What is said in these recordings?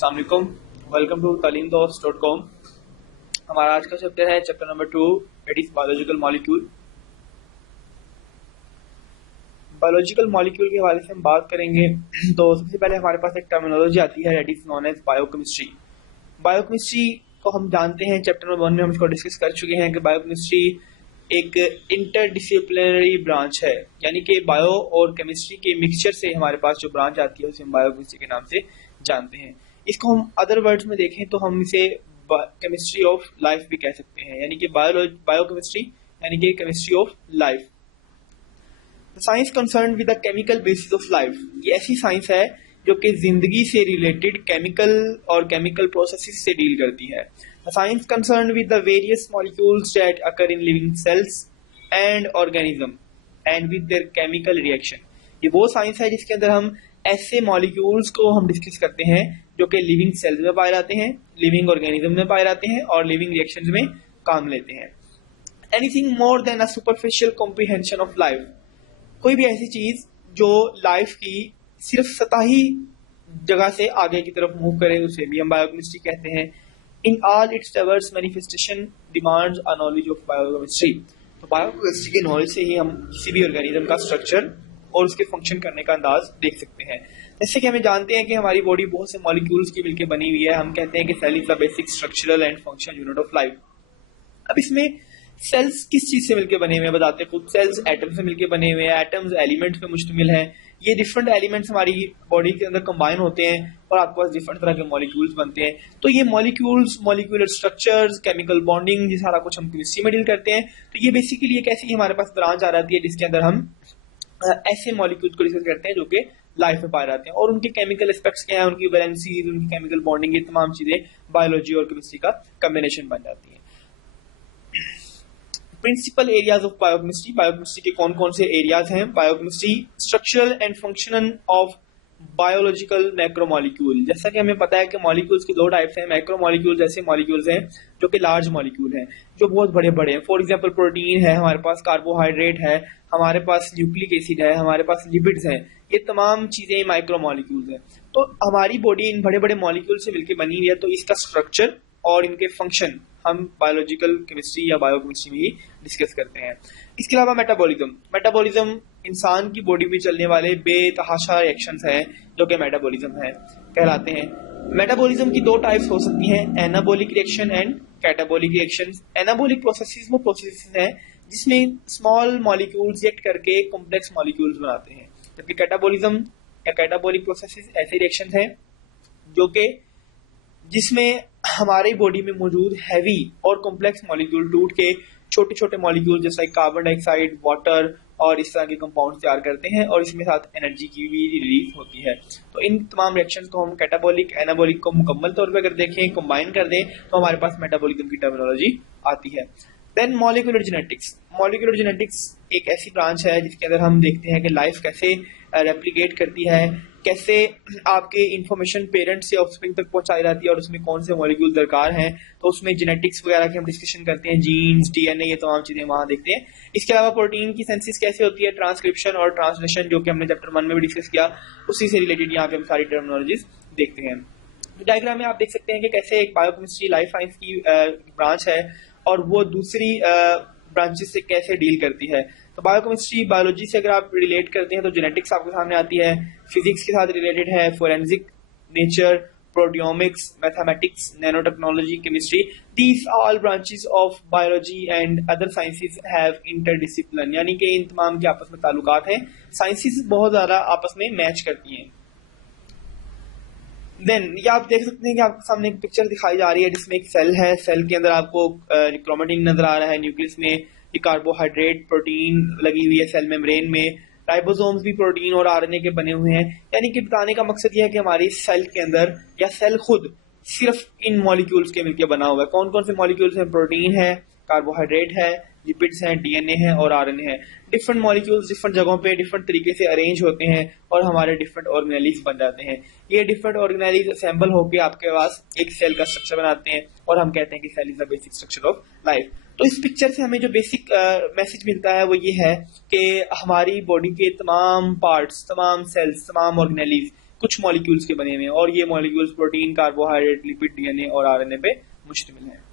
अस्सलाम वालेकुम, welcome to talimdost.com। हमारा आज का चैप्टर है chapter number 2, it is biological molecule. Biological molecule के हवाले से हम बात करेंगे तो सबसे पहले हमारे पास एक टर्मिनोलॉजी आती है, that is known as biochemistry. Biochemistry को हम जानते हैं, चैप्टर नंबर 1 में हम इसको डिस्कस कर चुके हैं कि बायोकेमिस्ट्री एक इंटरडिसिप्लिनरी ब्रांच है, यानी कि बायो और केमिस्ट्री के मिक्सचर से हमारे पास जो ब्रांच आती है उसे हम बायोकेमिस्ट्री के नाम से जानते हैं। इसको हम अदर वर्ड्स में देखें तो हम इसे केमिस्ट्री ऑफ लाइफ भी कह सकते हैं, यानी कि बायोकेमिस्ट्री यानी कि chemistry of life. Science concern with the chemical basis of life, ये ऐसी साइंस है जो कि जिंदगी से रिलेटेड केमिकल और केमिकल प्रोसेसेस से डील करती है। Science concern with the various molecules that occur in living cells and organism and with their chemical reaction. ये वो साइंस है जिसके अंदर हम ऐसे मॉलिक्यूल्स को हम डिस्कस करते हैं जो कि लिविंग सेल्स में पाए जाते हैं, लिविंग ऑर्गेनिज्म में पाए जाते हैं और लिविंग रिएक्शंस में काम लेते हैं। Anything more than a superficial comprehension of life, कोई भी ऐसी चीज जो लाइफ की सिर्फ सतही जगह से आगे की तरफ मूव करे उसे भी हम बायोकेमिस्ट्री कहते हैं। In all it's diverse manifestation demands a knowledge of biochemistry. तो बायोकेमिस्ट्री के नॉलेज से ही हम किसी भी ऑर्गेनिज्म का स्ट्रक्चर और उसके फंक्शन करने का अंदाज देख सकते हैं। जैसे कि हमें जानते हैं कि हमारी बॉडी बहुत से मॉलिक्यूल्स की मिलकर बनी हुई है। हम कहते हैं कि cell is the basic structural and functional unit of life. अब इसमें सेल्स किस चीज से मिलकर बने हुए हैं बताते हैं। खुद सेल्स एटम से मिलकर बने हुए हैं, एटम्स एलिमेंट्स पे मुश्तमिल हैं। ये डिफरेंट एलिमेंट्स हमारी बॉडी के अंदर कंबाइन होते हैं और आपके पास डिफरेंट तरह के मॉलिक्यूल्स बनते हैं। तो ये molecules, molecular structures, chemical bonding, ये सारा कुछ हम केमिस्ट्री में डील करते हैं। तो ये बेसिकली एक ऐसी हमारे पास ब्रांच आ जाती है जिसके अंदर हम ऐसे मॉलिक्यूल्स को डिस्कस करते हैं जो कि लाइफ में पाए जाते हैं और उनके केमिकल एस्पेक्ट्स क्या है, उनकी वैलेंसीज, उनकी केमिकल बॉन्डिंग, ये तमाम चीजें बायोलॉजी और केमिस्ट्री का कॉम्बिनेशन बन जाती है। Principal areas of biochemistry, biochemistry के कौन कौन से एरियाज हैं। Biochemistry structural and functional of biological macromolecule. जैसा कि हमें पता है कि मॉलिक्यूल्स की दो टाइप्स हैं। मैक्रोमॉलिक्यूल्स ऐसे मॉलिक्यूल्स हैं जो कि लार्ज मॉलिक्यूल हैं, जो बहुत बड़े बड़े हैं। फॉर एग्जांपल प्रोटीन है हमारे पास, कार्बोहाइड्रेट है हमारे पास, न्यूक्लिक एसिड है हमारे पास, लिपिड्स हैं, ये तमाम चीजें माइक्रोमॉलिक्यूल्स हैं। तो हमारी बॉडी इन बड़े बड़े मॉलिक्यूल से मिलकर बनी हुई है, तो इसका स्ट्रक्चर और इनके फंक्शन हम बायोलॉजिकल केमिस्ट्री या बायोकेमिस्ट्री में ही डिस्कस करते हैं। इसके अलावा मेटाबॉलिज्म इंसान की बॉडी में चलने वाले बेतहाशा रिएक्शंस हैं जो कि मेटाबॉलिज्म है कहलाते हैं। मेटाबॉलिज्म की दो टाइप्स हो सकती हैं, anabolic reaction and catabolic reactions. Anabolic processes वो प्रोसेसेस हैं जिसमें स्मॉल मॉलिक्यूल्स रिएक्ट करके कॉम्प्लेक्स मॉलिक्यूल्स बनाते हैं, जबकि कैटाबॉलिज्म या कैटाबॉलिक प्रोसेसेस ऐसे रिएक्शंस हैं जो कि जिसमें हमारी बॉडी में मौजूद हैवी और कॉम्प्लेक्स मॉलिक्यूल टूट के छोटे छोटे मॉलिक्यूल जैसे कार्बन डाइऑक्साइड, वाटर और इस तरह के कंपाउंड तैयार करते हैं और इसमें साथ एनर्जी की भी रिलीज होती है। तो इन तमाम रिएक्शंस को हम कैटाबॉलिक, एनाबॉलिक को मुकम्मल तौर पर अगर देखें, कंबाइन कर दें तो हमारे पास मेटाबॉलिज्म की टर्मिनोलॉजी आती है। Then molecular genetics. Molecular genetics एक ऐसी ब्रांच है जिसके अंदर हम देखते हैं कि लाइफ कैसे रेप्लिकेट करती है, कैसे आपके इंफॉर्मेशन पेरेंट्स से ऑफस्प्रिंग तक पहुंचाई जाती है और उसमें कौन से मॉलिक्यूल दरकार हैं। तो उसमें जेनेटिक्स वगैरह की हम डिस्कशन करते हैं, जीन्स, डीएनए, ये तमाम चीजें वहां देखते हैं। इसके अलावा प्रोटीन की सिंथेसिस कैसे होती है, ट्रांसक्रिप्शन और ट्रांसलेशन, जो कि हमने चैप्टर 1 में भी डिस्कस किया, उसी से रिलेटेड यहाँ पे हम सारी टर्मिनोलॉजीज देखते हैं। डायग्राम में आप देख सकते हैं कि कैसे एक बायोकेमिस्ट्री लाइफ साइंस की ब्रांच है और वो दूसरी ब्रांचेस से कैसे डील करती है। तो बायोकेमिस्ट्री बायोलॉजी से अगर आप रिलेट करते हैं तो जेनेटिक्स आपके सामने आती है, फिजिक्स के साथ रिलेटेड है, forensic, nature, proteomics, mathematics, nano technology, chemistry. These all branches of biology and other sciences have interdisciplin, यानी कि इन तमाम के आपस में ताल्लुकात हैं, साइंसेज बहुत ज्यादा आपस में मैच करती हैं। देन ये आप देख सकते हैं कि आपके सामने एक पिक्चर दिखाई जा रही है जिसमें एक सेल है, सेल के अंदर आपको क्रोमेटिन नजर आ रहा है, न्यूक्लियस में ये कार्बोहाइड्रेट प्रोटीन लगी हुई है, सेल मेम्ब्रेन में राइबोसोम्स भी प्रोटीन और आरएनए के बने हुए हैं। यानी कि बताने का मकसद यह है कि हमारी सेल के अंदर या सेल खुद सिर्फ इन मॉलिक्यूल्स के मिलकर बना हुआ है। कौन कौन से मॉलिक्यूल्स हैं, प्रोटीन है, कार्बोहाइड्रेट है, लिपिड्स हैं, डीएनए है और आरएनए है। डिफरेंट मॉलिक्यूल्स डिफरेंट जगहों पे डिफरेंट तरीके से अरेंज होते हैं और हमारे डिफरेंट ऑर्गेनेलिज बन जाते हैं। ये डिफरेंट ऑर्गेनेलिज असेंबल होकर आपके पास एक सेल का स्ट्रक्चर बनाते हैं और हम कहते हैं कि cell is the basic structure of life. तो इस पिक्चर से हमें जो बेसिक मैसेज मिलता है वो ये है कि हमारी बॉडी के तमाम पार्ट्स, तमाम सेल्स, तमाम ऑर्गेनेलिज कुछ मॉलिक्यूल्स के बने हुए हैं, और ये molecules protein, carbohydrate, lipid, DNA और आरएनए पे मुश्तमिल है।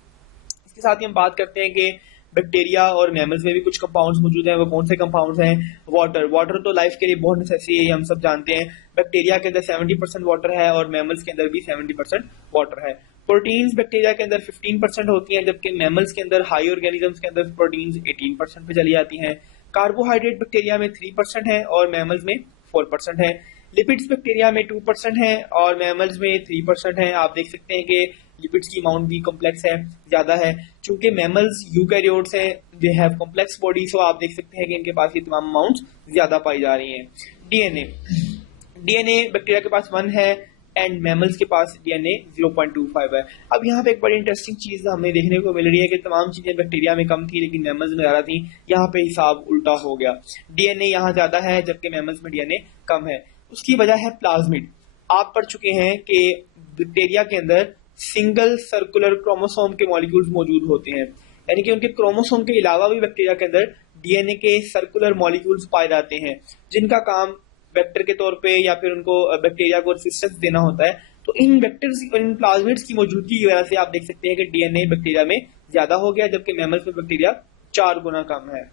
इसके साथ ही हम बात करते हैं कि बैक्टीरिया और मैमल्स में भी कुछ कंपाउंड्स मौजूद हैं। वो कौन से कंपाउंड्स हैं? वाटर तो लाइफ के लिए बहुत नेसेसरी है, ये हम सब जानते हैं। बैक्टीरिया के अंदर 70% वाटर है और मैमल्स के अंदर भी 70% वाटर है। प्रोटीन्स बैक्टीरिया के अंदर 15% होती हैं, जबकि मैमल्स के अंदर, हाई ऑर्गेनिजम्स के अंदर प्रोटीन्स 18% पे चली जाती हैं। कार्बोहाइड्रेट बैक्टीरिया में 3% है और मैमल्स में 4% है। लिपिड्स बैक्टीरिया में 2% है और मैमल्स में 3% है। आप देख सकते हैं कि लिपिड्स की अमाउंट भी कॉम्प्लेक्स है, ज्यादा है। चूंकि मैमल्स यूकैरियोट्स हैं, दे हैव कॉम्प्लेक्स बॉडी, सो आप देख सकते हैं कि इनके पास ये तमाम अमाउंट्स ज्यादा पाई जा रही हैं। डीएनए बैक्टीरिया के पास 1 है एंड मैमल्स के पास डीएनए 0.25 है। अब यहाँ पे एक बड़ी इंटरेस्टिंग चीज हमें देखने को मिल रही है कि तमाम चीजें बैक्टीरिया में कम थी लेकिन मैमल्स में ज्यादा थी। यहाँ पे हिसाब उल्टा हो गया, डीएनए यहाँ ज्यादा है जबकि मैमल्स में डीएनए कम है। उसकी वजह है प्लाज्मिड। आप पढ़ चुके हैं कि बैक्टीरिया के अंदर सिंगल सर्कुलर क्रोमोसोम के मॉलिक्यूल्स मौजूद होते हैं, यानी कि उनके क्रोमोसोम के अलावा भी बैक्टीरिया के अंदर डीएनए के सर्कुलर मॉलिक्यूल्स पाए जाते हैं, जिनका काम वेक्टर के तौर पे या फिर उनको बैक्टीरिया को रेसिस्टेंस देना होता है। तो इन वेक्टर्स, इन प्लाज्मिड्स की मौजूदगी की वजह से आप देख सकते हैं कि डीएनए बैक्टीरिया में ज्यादा हो गया, जबकि मैमल्स में बैक्टीरिया 4 गुना कम है।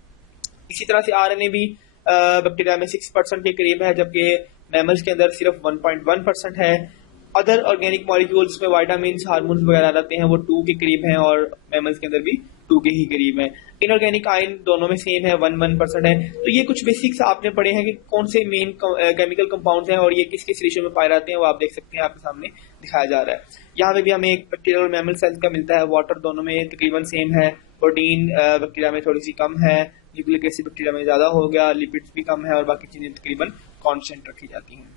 इसी तरह से आरएनए भी बैक्टीरिया में 6% के करीब है, जबकि मैमल्स के अंदर सिर्फ 1.1% है। अदर ऑर्गेनिक मॉलिक्यूल्स में विटामिन, हार्मोन्स वगैरह रहते हैं, वो 2 के करीब हैं और मैमल्स के अंदर भी 2 के ही करीब है। इनऑर्गेनिक आयन दोनों में सेम है, 1% है। तो ये कुछ बेसिक्स आपने पढ़े हैं कि कौन से मेन केमिकल कंपाउंड्स हैं और ये किस किस रेशियो में पाए जाते हैं, वो आप देख सकते हैं, आपके सामने दिखाया जा रहा है। यहाँ पे भी हमें एक बैक्टीरियल और मैमल सेल्स का मिलता है। वाटर दोनों में तकरीबन सेम है, प्रोटीन बैक्टीरिया में थोड़ी सी कम है, न्यूक्लिक एसिड बैक्टीरिया में ज्यादा हो गया, लिपिड्स भी कम है और बाकी चीजें तकरीबन कांस्टेंट रखी जाती हैं।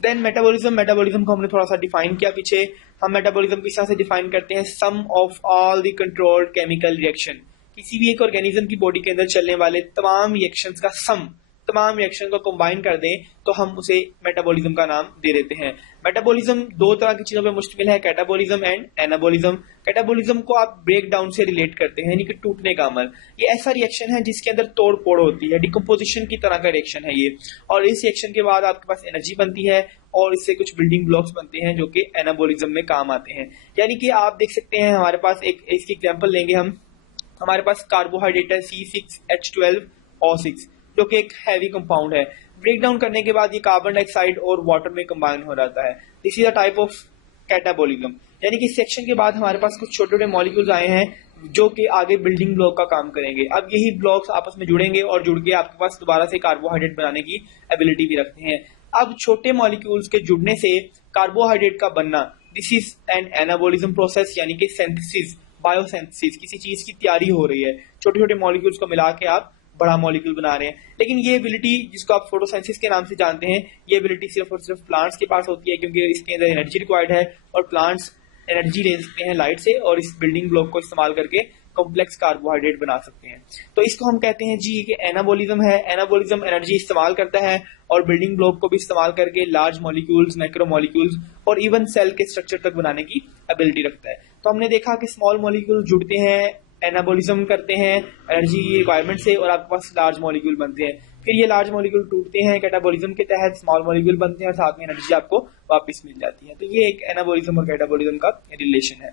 देन मेटाबॉलिज्म को हमने थोड़ा सा डिफाइन किया पीछे। हम मेटाबॉलिज्म किस तरह से डिफाइन करते हैं? Sum of all the controlled chemical reaction. किसी भी एक ऑर्गेनिज्म की बॉडी के अंदर चलने वाले तमाम रिएक्शंस का सम, तमाम रिएक्शन को कंबाइन कर दें तो हम उसे मेटाबॉलिज्म का नाम दे देते हैं। मेटाबॉलिज्म 2 तरह की चीजों पर मुश्तमिल है, कैटाबॉलिज्म एंड एनाबॉलिज्म। कैटाबॉलिज्म को आप ब्रेक डाउन से रिलेट करते हैं, यानी कि टूटने का अमल। ये ऐसा रिएक्शन है जिसके अंदर तोड़ फोड़ होती है, डिकम्पोजिशन की तरह का रिएक्शन है ये, और इस रिएक्शन के बाद आपके पास एनर्जी बनती है और इससे कुछ बिल्डिंग ब्लॉक्स बनते हैं जो कि एनाबॉलिज्म में काम आते हैं। यानी कि आप देख सकते हैं, हमारे पास इसकी एग्जाम्पल लेंगे हम। हमारे पास कार्बोहाइड्रेट है C6H12O6 जो कि एक हैवी कंपाउंड है। ब्रेक डाउन करने के बाद ये कार्बन डाइऑक्साइड और वाटर में कंबाइन हो जाता है। This is a type of catabolism, यानी कि सेक्शन के बाद हमारे पास कुछ छोटे छोटे मॉलिक्यूल्स आए हैं जो कि आगे बिल्डिंग ब्लॉक का काम करेंगे। अब यही ब्लॉक्स आपस में जुड़ेंगे और जुड़ के आपके पास दोबारा से कार्बोहाइड्रेट बनाने की एबिलिटी भी रखते हैं। अब छोटे मॉलिक्यूल्स के जुड़ने से कार्बोहाइड्रेट का बनना, this is an anabolism process, यानी कि सिंथेसिस, बायोसिंथेसिस, किसी चीज की तैयारी हो रही है। छोटे छोटे मॉलिक्यूल्स को मिला के आप बड़ा मॉलिक्यूल बना रहे हैं। लेकिन ये एबिलिटी जिसको आप फोटोसिंथेसिस के नाम से जानते हैं, ये एबिलिटी सिर्फ और सिर्फ प्लांट्स के पास होती है, क्योंकि इसके अंदर एनर्जी रिक्वायर्ड है और प्लांट्स एनर्जी ले सकते हैं लाइट से और इस बिल्डिंग ब्लॉक को इस्तेमाल करके कॉम्प्लेक्स कार्बोहाइड्रेट बना सकते हैं। तो इसको हम कहते हैं जी कि एनाबॉलिज्म है। एनाबॉलिज्म एनर्जी इस्तेमाल करता है और बिल्डिंग ब्लॉक को भी इस्तेमाल करके लार्ज मॉलिक्यूल्स, मैक्रो मॉलिक्यूल्स और इवन सेल के स्ट्रक्चर तक बनाने की एबिलिटी रखता है। तो हमने देखा कि स्मॉल मॉलिक्यूल जुड़ते हैं, एनाबॉलिज्म करते हैं एनर्जी रिक्वायरमेंट से और आपके पास लार्ज मॉलिक्यूल बनते हैं। फिर ये लार्ज मॉलिक्यूल टूटते हैं, कैटाबॉलिज्म के तहत स्मॉल मॉलिक्यूल बनते हैं और साथ में एनर्जी आपको वापस मिल जाती है। तो ये एक एनाबॉलिज्म और कैटाबॉलिज्म का रिलेशन है।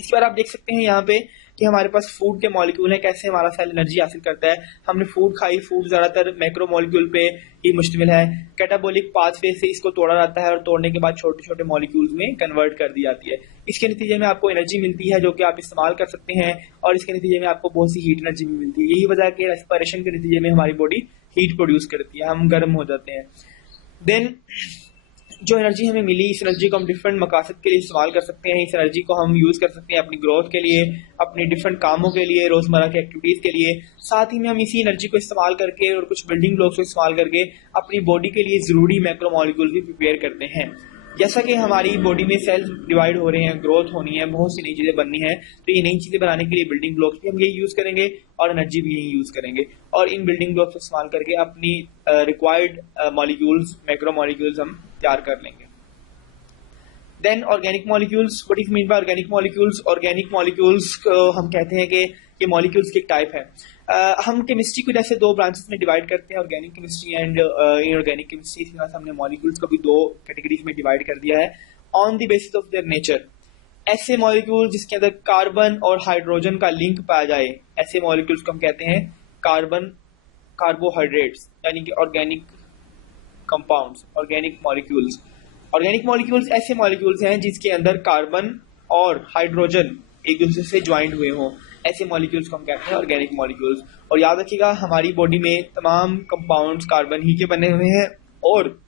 इस बार आप देख सकते हैं यहाँ पे कि हमारे पास फूड के मॉलिक्यूल है, कैसे हमारा सेल एनर्जी हासिल करता है। हमने फूड खाई, फूड ज्यादातर मैक्रो मॉलिक्यूल पे ही मुश्तमिल है। कैटाबॉलिक पाथवे से इसको तोड़ा जाता है और तोड़ने के बाद छोटे छोटे मॉलिक्यूल्स में कन्वर्ट कर दी जाती है। इसके नतीजे में आपको एनर्जी मिलती है जो कि आप इस्तेमाल कर सकते हैं और इसके नतीजे में आपको बहुत सी हीट एनर्जी भी मिलती है। यही वजह है कि रेस्पिरेशन के नतीजे में हमारी बॉडी हीट प्रोड्यूस करती है, हम गर्म हो जाते हैं। देन जो एनर्जी हमें मिली, इस एनर्जी को हम डिफरेंट मकासद के लिए इस्तेमाल कर सकते हैं। इस एनर्जी को हम यूज कर सकते हैं अपनी ग्रोथ के लिए, अपने डिफरेंट कामों के लिए, रोजमर्रा की एक्टिविटीज के लिए। साथ ही में हम इसी एनर्जी को इस्तेमाल करके और कुछ बिल्डिंग ब्लॉक्स को इस्तेमाल करके अपनी बॉडी के लिए जरूरी मैक्रो मॉलिक्यूल भी प्रिपेयर करते हैं। जैसा कि हमारी बॉडी में सेल्स डिवाइड हो रहे हैं, ग्रोथ होनी है, बहुत सी नई चीजें बननी है, तो ये नई चीजें बनाने के लिए बिल्डिंग ब्लॉक्स भी हम यही यूज करेंगे और एनर्जी भी यही यूज करेंगे और इन बिल्डिंग ब्लॉक्स को इस्तेमाल करके अपनी रिक्वायर्ड मॉलिक्यूल्स, मैक्रो मॉलिक्यूल्स हम तैयार कर लेंगे। Then organic molecules, what is mean by organic molecules? Organic molecules को हम कहते हैं कि ये मॉलिक्यूल्स की एक टाइप है। हम केमिस्ट्री को जैसे दो ब्रांचेस में डिवाइड करते हैं, organic chemistry and inorganic chemistry, इसी तरह से हमने मॉलिक्यूल्स को भी दो कैटेगरीज में डिवाइड कर दिया है on the basis of their nature. ऐसे मॉलिक्यूल जिसके अंदर कार्बन और हाइड्रोजन का लिंक पाया जाए, ऐसे मॉलिक्यूल्स को हम कहते हैं कार्बोहाइड्रेट्स, यानी कि organic compounds, organic molecules. Organic molecules ऐसे मॉलिक्यूल्स हैं जिसके अंदर कार्बन और हाइड्रोजन एक दूसरे से ज्वाइंट हुए हों, ऐसे मॉलिक्यूल्स को हम कहते हैं ऑर्गेनिक मॉलिक्यूल्स। और याद रखिएगा, हमारी बॉडी में तमाम कंपाउंड्स कार्बन ही के बने हुए हैं और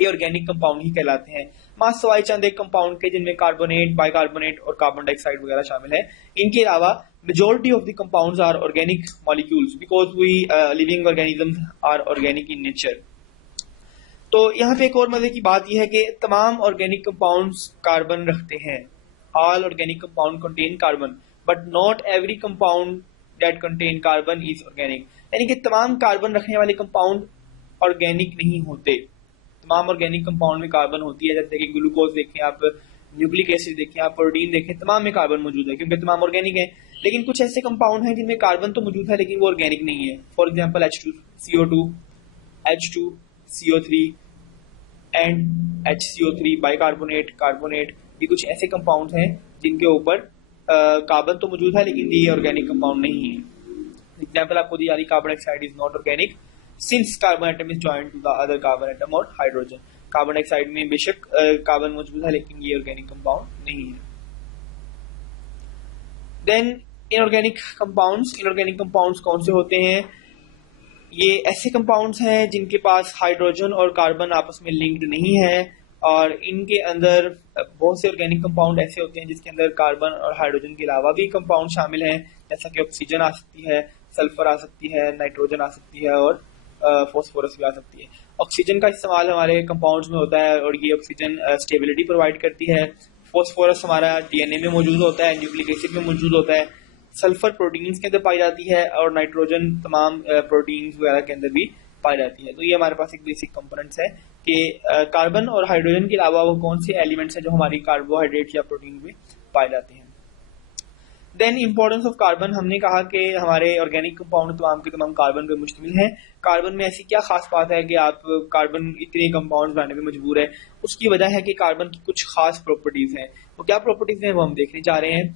ये ऑर्गेनिक कंपाउंड ही कहलाते हैं। मास सवाई चंद एक कंपाउंड के जिनमें कार्बोनेट, बाइकार्बोनेट और कार्बन डाइऑक्साइड वगैरह शामिल है। इनके अलावा majority of the compounds are organic molecules because we living organisms are organic in nature. तो यहाँ पे एक और मजे की बात यह है कि तमाम ऑर्गेनिक कंपाउंड्स कार्बन रखते हैं। All organic compound contain carbon but not every compound that contain carbon is organic, यानी कि तमाम कार्बन रखने वाले कंपाउंड ऑर्गेनिक नहीं होते। तमाम ऑर्गेनिक कंपाउंड में कार्बन होती है, जैसे कि ग्लूकोज देखें आप, न्यूक्लिक एसिड देखें आप, प्रोटीन देखें, तमाम में कार्बन मौजूद है क्योंकि तमाम ऑर्गेनिक है। लेकिन कुछ ऐसे कंपाउंड हैं जिनमें कार्बन तो मौजूद है लेकिन वो ऑर्गेनिक नहीं है। For example H2CO2, H2CO3 and HCO3, bicarbonate, carbonate, ये कुछ ऐसे कंपाउंड हैं जिनके ऊपर कार्बन तो मौजूद है लेकिन ये ऑर्गेनिक कंपाउंड नहीं है। एग्जाम्पल आपको दी जा रही, carbon dioxide is not organic since carbon atom is joined to the other carbon atom और हाइड्रोजन। कार्बन डाइऑक्साइड में बेशक कार्बन मौजूद है लेकिन ये ऑर्गेनिक कंपाउंड नहीं है। देन इनऑर्गेनिक कंपाउंड्स कौन से होते हैं? ये ऐसे कंपाउंड्स हैं जिनके पास हाइड्रोजन और कार्बन आपस में लिंक्ड नहीं है, और इनके अंदर बहुत से ऑर्गेनिक कंपाउंड ऐसे होते हैं जिसके अंदर कार्बन और हाइड्रोजन के अलावा भी कंपाउंड शामिल हैं, जैसा कि ऑक्सीजन आ सकती है, सल्फर आ सकती है, नाइट्रोजन आ सकती है और फॉस्फोरस भी आ सकती है। ऑक्सीजन का इस्तेमाल हमारे कंपाउंड्स में होता है और ये ऑक्सीजन स्टेबिलिटी प्रोवाइड करती है। फॉस्फोरस हमारा डीएनए में मौजूद होता है, न्यूक्लिक एसिड में मौजूद होता है। सल्फर प्रोटीन्स के अंदर पाई जाती है और नाइट्रोजन तमाम प्रोटीन्स वगैरह के अंदर भी पाई जाती है। तो ये हमारे पास एक बेसिक कंपोनेंट्स है कि कार्बन और हाइड्रोजन के अलावा वो कौन से एलिमेंट्स हैं जो हमारी कार्बोहाइड्रेट या प्रोटीन में पाए जाते हैं। देन इंपॉर्टेंस ऑफ कार्बन, हमने कहा कि हमारे ऑर्गेनिक कंपाउंड तमाम के तमाम कार्बन पे मुश्तमिल हैं। कार्बन में ऐसी क्या खास बात है कि आप कार्बन इतने कंपाउंड बनाने में मजबूर है? उसकी वजह है कि कार्बन की कुछ खास प्रॉपर्टीज हैं। वो क्या प्रॉपर्टीज हैं वो हम देखने जा रहे हैं।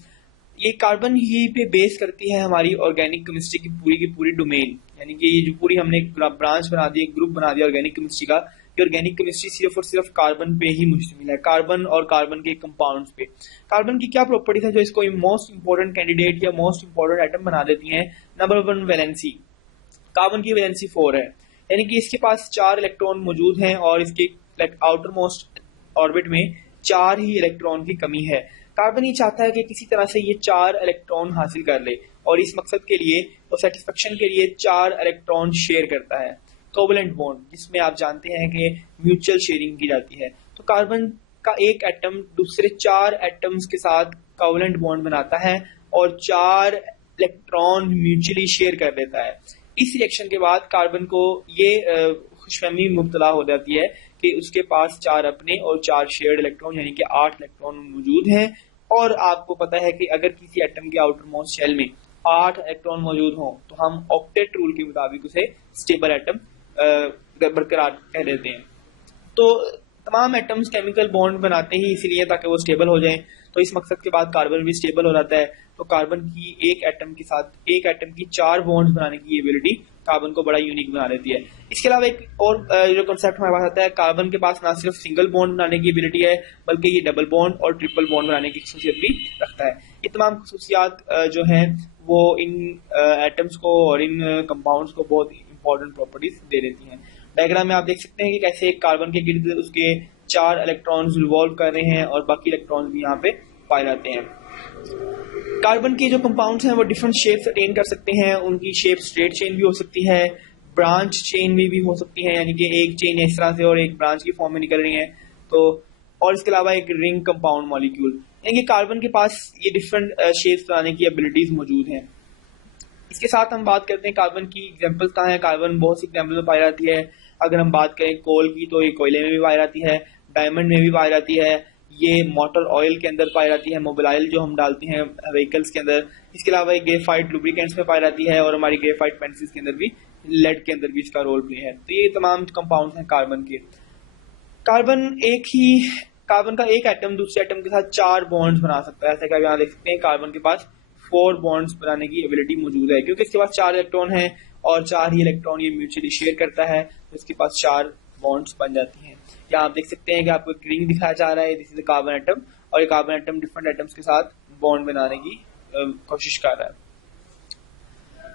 ये कार्बन ही पे बेस करती है हमारी ऑर्गेनिक केमिस्ट्री की पूरी डोमेन, यानी कि ये जो पूरी हमने ब्रांच बना दी, ग्रुप बना दिया ऑर्गेनिक केमिस्ट्री का, कि ऑर्गेनिक केमिस्ट्री सिर्फ और सिर्फ कार्बन पे ही मुश्तमिल है, कार्बन और कार्बन के कंपाउंड्स पे। कार्बन की क्या प्रॉपर्टीज है जो इसको मोस्ट इंपोर्टेंट कैंडिडेट या मोस्ट इंपोर्टेंट एटम बना देती हैं? Number 1, valency. कार्बन की वैलेंसी 4 है, यानी कि इसके पास 4 इलेक्ट्रॉन मौजूद हैं और इसके आउटर मोस्ट ऑर्बिट में 4 ही इलेक्ट्रॉन की कमी है। कार्बन ये चाहता है कि किसी तरह से ये 4 इलेक्ट्रॉन हासिल कर ले और इस मकसद के लिए और सेटिस्फेक्शन के लिए 4 इलेक्ट्रॉन शेयर करता है। कोवलेंट बॉन्ड, जिसमें आप जानते हैं कि म्यूचुअल शेयरिंग की जाती है। तो कार्बन का एक एटम दूसरे 4 एटम्स के साथ कोवलेंट बॉन्ड बनाता है और 4 इलेक्ट्रॉन म्यूचुअली शेयर कर देता है। इस रिएक्शन के बाद कार्बन को ये खुशफहमी मुब्तला हो जाती है कि उसके पास 4 अपने और 4 शेयर्ड इलेक्ट्रॉन यानी कि 8 इलेक्ट्रॉन मौजूद हैं। और आपको पता है कि अगर किसी एटम के आउटर मोस्ट शेल में 8 इलेक्ट्रॉन मौजूद हों तो हम ऑक्टेट रूल के मुताबिक उसे स्टेबल एटम बरकरार कह देते हैं। तो तमाम एटम्स केमिकल बॉन्ड बनाते ही इसलिए ताकि वो स्टेबल हो जाएं, तो इस मकसद के बाद कार्बन भी स्टेबल हो जाता है। तो कार्बन की एक एटम के साथ एक एटम की 4 बॉन्ड्स बनाने की एबिलिटी कार्बन को बड़ा यूनिक बना देती है। इसके अलावा एक और जो कॉन्सेप्ट हमारे पास आता है, कार्बन के पास ना सिर्फ सिंगल बॉन्ड बनाने की एबिलिटी है बल्कि ये डबल बॉन्ड और ट्रिपल बॉन्ड बनाने की खसूसियत भी रखता है। ये तमाम खसूसियात जो हैं वो इन एटम्स को और इन कंपाउंड्स को बहुत इंपॉर्टेंट प्रॉपर्टीज दे देती हैं। डायग्राम में आप देख सकते हैं कि कैसे एक कार्बन के गिर्द उसके 4 इलेक्ट्रॉन्स रिवॉल्व कर रहे हैं और बाकी इलेक्ट्रॉन्स भी यहाँ पे पाए जाते हैं। कार्बन के जो कंपाउंड्स हैं वो डिफरेंट शेप्स अटेन कर सकते हैं। उनकी शेप स्ट्रेट चेन भी हो सकती है, ब्रांच चेन में भी हो सकती है, यानी कि एक चेन इस तरह से और एक ब्रांच की फॉर्म में निकल रही है। तो और इसके अलावा एक रिंग कंपाउंड मॉलिक्यूल, यानी कि कार्बन के पास ये डिफरेंट शेप्स बनाने की एबिलिटीज मौजूद हैं। इसके साथ हम बात करते हैं कार्बन की एग्जाम्पल्स कहाँ है। कार्बन बहुत सी एग्जाम्पल में पाई जाती है। अगर हम बात करें कोल की तो ये कोयले में भी पाई जाती है, डायमंड में भी पाई जाती है, ये मोटर ऑयल के अंदर पाई जाती है, मोबाइल जो हम डालते हैं व्हीकल्स के अंदर। इसके अलावा ये ग्रेफाइट लुब्रिकेंट्स में पाई जाती है और हमारी ग्रेफाइट पेंसिल्स के अंदर भी, लेड के अंदर भी इसका रोल प्ले है। तो ये तमाम कंपाउंड्स हैं कार्बन के। कार्बन का एक एटम दूसरे एटम के साथ 4 बॉन्ड्स बना सकता है। ऐसा कि आप यहाँ देख सकते हैं कार्बन के पास 4 बॉन्ड्स बनाने की एबिलिटी मौजूद है, क्योंकि इसके पास 4 इलेक्ट्रॉन है और 4 ही इलेक्ट्रॉन ये म्यूचुअली शेयर करता है, तो इसके पास 4 बॉन्ड्स बन जाती हैं। यहाँ आप देख सकते हैं कि आपको एक रिंग दिखाया जा रहा है, दिस इज कार्बन एटम, और ये कार्बन एटम डिफरेंट एटम्स के साथ बॉन्ड बनाने की कोशिश कर रहा है।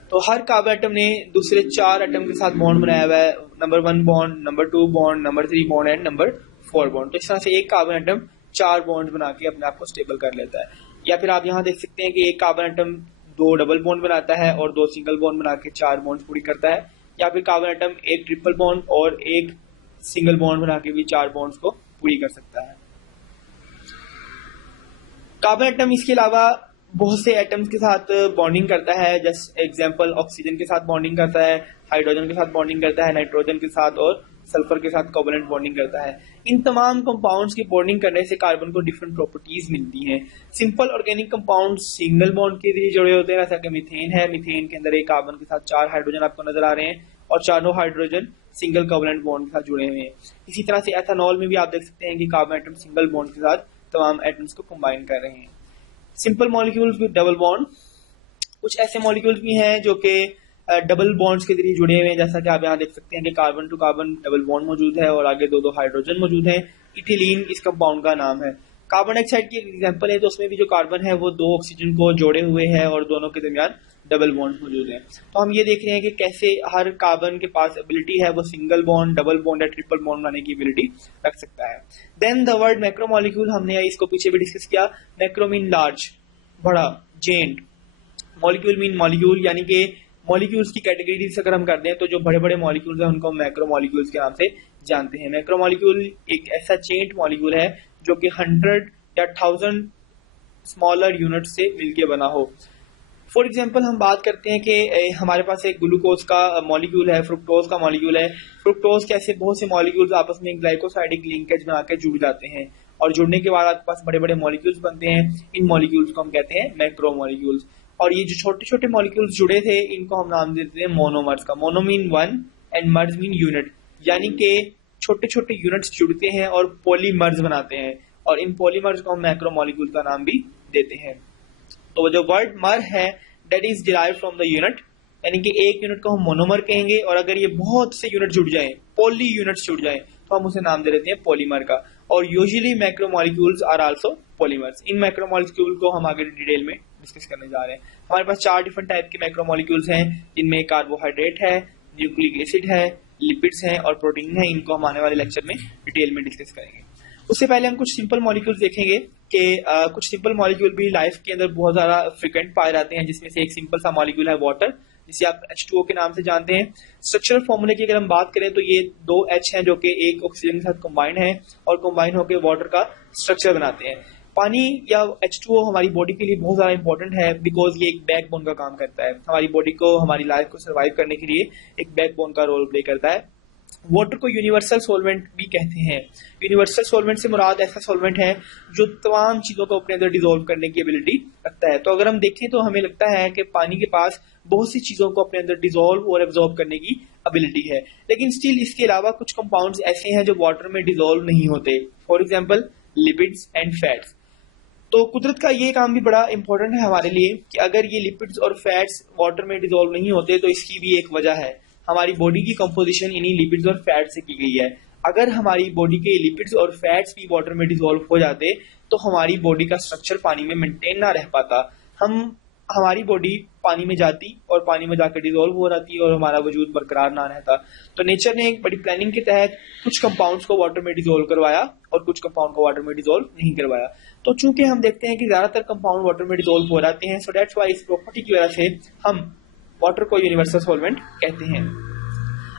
तो हर कार्बन एटम ने दूसरे 4 एटम के साथ बॉन्ड बनाया हुआ है, number 1 bond, number 2 bond, number 3 bond and number 4 bond. तो इस तरह से एक कार्बन एटम 4 बॉन्ड बना के अपने आप को स्टेबल कर लेता है। या फिर आप यहाँ देख सकते हैं कि एक कार्बन एटम 2 डबल बॉन्ड बनाता है और 2 सिंगल बॉन्ड बना के 4 बॉन्ड पूरी करता है। या फिर कार्बन एटम एक ट्रिपल बॉन्ड और एक सिंगल बॉन्ड बना के भी 4 बॉन्ड्स को पूरी कर सकता है। कार्बन एटम इसके अलावा बहुत से एटम्स के साथ बॉन्डिंग करता है, जैसे एग्जांपल ऑक्सीजन के साथ बॉन्डिंग करता है, हाइड्रोजन के साथ बॉन्डिंग करता है, नाइट्रोजन के साथ और सल्फर के साथ कोवलेंट बॉन्डिंग करता है। इन तमाम कंपाउंड्स की बॉन्डिंग करने से कार्बन को डिफरेंट प्रॉपर्टीज मिलती हैं। Simple organic compound single bond के जरिए जुड़े होते हैं, जैसा कि मीथेन है। मीथेन के अंदर एक कार्बन के साथ 4 हाइड्रोजन आपको नजर आ रहे हैं और चारों हाइड्रोजन सिंगल कोवलेंट बॉन्ड के साथ जुड़े हुए हैं। इसी तरह से एथेनॉल में भी आप देख सकते हैं कि कार्बन एटम सिंगल बॉन्ड के साथ तमाम एटम्स को कंबाइन कर रहे हैं। Simple molecules with double bond, कुछ ऐसे मॉलिक्यूल्स भी हैं जो कि डबल बॉन्ड्स के जरिए जुड़े हुए हैं, जैसा कि आप यहाँ देख सकते हैं कि carbon to carbon double bond मौजूद है और आगे 2 हाइड्रोजन मौजूद हैं। इथिलीन इस कंपाउंड का नाम है। कार्बन डाइऑक्साइड की एग्जांपल है, तो उसमें भी जो कार्बन है वो 2 ऑक्सीजन को जोड़े हुए है और दोनों के दरमियान डबल बॉन्ड मौजूद है। तो हम ये देख रहे हैं कि कैसे हर कार्बन के पास एबिलिटी है वो सिंगल बॉन्ड, डबल बॉन्ड या ट्रिपल बॉन्ड बनाने की एबिलिटी रख सकता है। देन द वर्ड मैक्रोमोलिक्यूल, हमने इसको पीछे भी डिस्कस किया। मैक्रो मीन लार्ज, बड़ा, जेंट, मॉलिक्यूल मीन मॉलिक्यूल, यानी कि मॉलिक्यूल्स की कैटेगरीज अगर हम करते हैं तो जो बड़े बड़े मॉलिक्यूल्स हैं उनको मैक्रो मॉलिक्यूल्स के नाम से जानते हैं। मैक्रो मॉलिक्यूल एक ऐसा चेंट मॉलिक्यूल है जो कि 100 या 1000 स्मॉलर यूनिट से मिलके बना हो। फॉर एग्जाम्पल हम बात करते हैं कि हमारे पास एक ग्लूकोज का मॉलिक्यूल है, फ्रुक्टोज का मॉलिक्यूल है। फ्रुक्टोज के ऐसे बहुत से मॉलिक्यूल्स आपस में ग्लाइकोसाइडिक लिंकेज बना के जुड़ जाते हैं और जुड़ने के बाद आपके पास बड़े बड़े मॉलिक्यूल्स बनते हैं। इन मॉलिक्यूल्स को हम कहते हैं मैक्रो मॉलिक्यूल्स। और ये जो छोटे छोटे मॉलिक्यूल्स जुड़े थे इनको हम नाम देते हैं मोनोमर्स का। Mono mean 1 and MERS mean unit, यानी कि छोटे छोटे यूनिट्स जुड़ते हैं और पॉलीमर्स बनाते हैं, और इन पॉलीमर्स को हम मैक्रो मॉलिक्यूल का नाम भी देते हैं। तो जो वर्ड मर है that is derived from the unit, यानी कि एक यूनिट को हम मोनोमर कहेंगे और अगर ये बहुत से यूनिट जुड़ जाएं, पॉली यूनिट्स जुड़ जाएं, तो हम उसे नाम दे देते हैं पॉलीमर का। और usually macromolecules are also polymers. इन मैक्रोमोलिक्यूल को हम आगे डिटेल में डिस्कस करने जा रहे हैं। हमारे पास 4 डिफरेंट टाइप के मैक्रोमोलिक्यूल्स हैं, जिनमें कार्बोहाइड्रेट है, न्यूक्लिक एसिड है, लिपिड्स हैं और प्रोटीन है। इनको हम आने वाले लेक्चर में डिटेल में डिस्कस करेंगे। उससे पहले हम कुछ सिंपल मॉलिक्यूल्स देखेंगे कि कुछ सिंपल मॉलिक्यूल भी लाइफ के अंदर बहुत ज्यादा फ्रिक्वेंट पाए जाते हैं, जिसमें से एक सिंपल सा मॉलिक्यूल है वाटर, जिसे आप H2O के नाम से जानते हैं। स्ट्रक्चरल फॉर्मूले की अगर हम बात करें तो ये 2 H हैं जो कि एक ऑक्सीजन के साथ कंबाइन है और कंबाइन होकर वाटर का स्ट्रक्चर बनाते हैं। पानी या H2O हमारी बॉडी के लिए बहुत ज्यादा इंपॉर्टेंट है, बिकॉज ये एक बैकबोन का काम करता है। हमारी बॉडी को, हमारी लाइफ को सर्वाइव करने के लिए एक बैकबोन का रोल प्ले करता है। वाटर को यूनिवर्सल सॉल्वेंट भी कहते हैं। यूनिवर्सल सॉल्वेंट से मुराद ऐसा सॉल्वेंट है जो तमाम चीजों को अपने अंदर डिसॉल्व करने की एबिलिटी रखता है। तो अगर हम देखें तो हमें लगता है कि पानी के पास बहुत सी चीजों को अपने अंदर डिसॉल्व और एब्जॉर्ब करने की एबिलिटी है, लेकिन स्टिल इसके अलावा कुछ कंपाउंड्स ऐसे हैं जो वाटर में डिसॉल्व नहीं होते। For example lipids and fats. तो कुदरत का ये काम भी बड़ा इंपॉर्टेंट है हमारे लिए कि अगर ये लिपिड्स और फैट्स वाटर में डिसॉल्व नहीं होते तो इसकी भी एक वजह है। हमारी बॉडी की कंपोजिशन इन्हीं लिपिड्स और फैट से की गई है। अगर हमारी बॉडी के लिपिड्स और फैट्स भी वाटर में डिसॉल्व हो जाते तो हमारी बॉडी का स्ट्रक्चर पानी में मेंटेन ना रह पाता। हमारी बॉडी पानी में जाती और पानी में जाकर डिसॉल्व हो जाती और हमारा वजूद बरकरार ना रहता। तो नेचर ने एक बड़ी प्लानिंग के तहत कुछ कंपाउंड्स को वाटर में डिसॉल्व करवाया और कुछ कंपाउंड को वाटर में डिसॉल्व नहीं करवाया। तो चूंकि हम देखते हैं कि ज्यादातर कंपाउंड वाटर में डिसॉल्व हो जाते हैं, सो दैट्स व्हाई इस प्रॉपर्टी की वजह से हम वाटर को यूनिवर्सल सॉल्वेंट कहते हैं।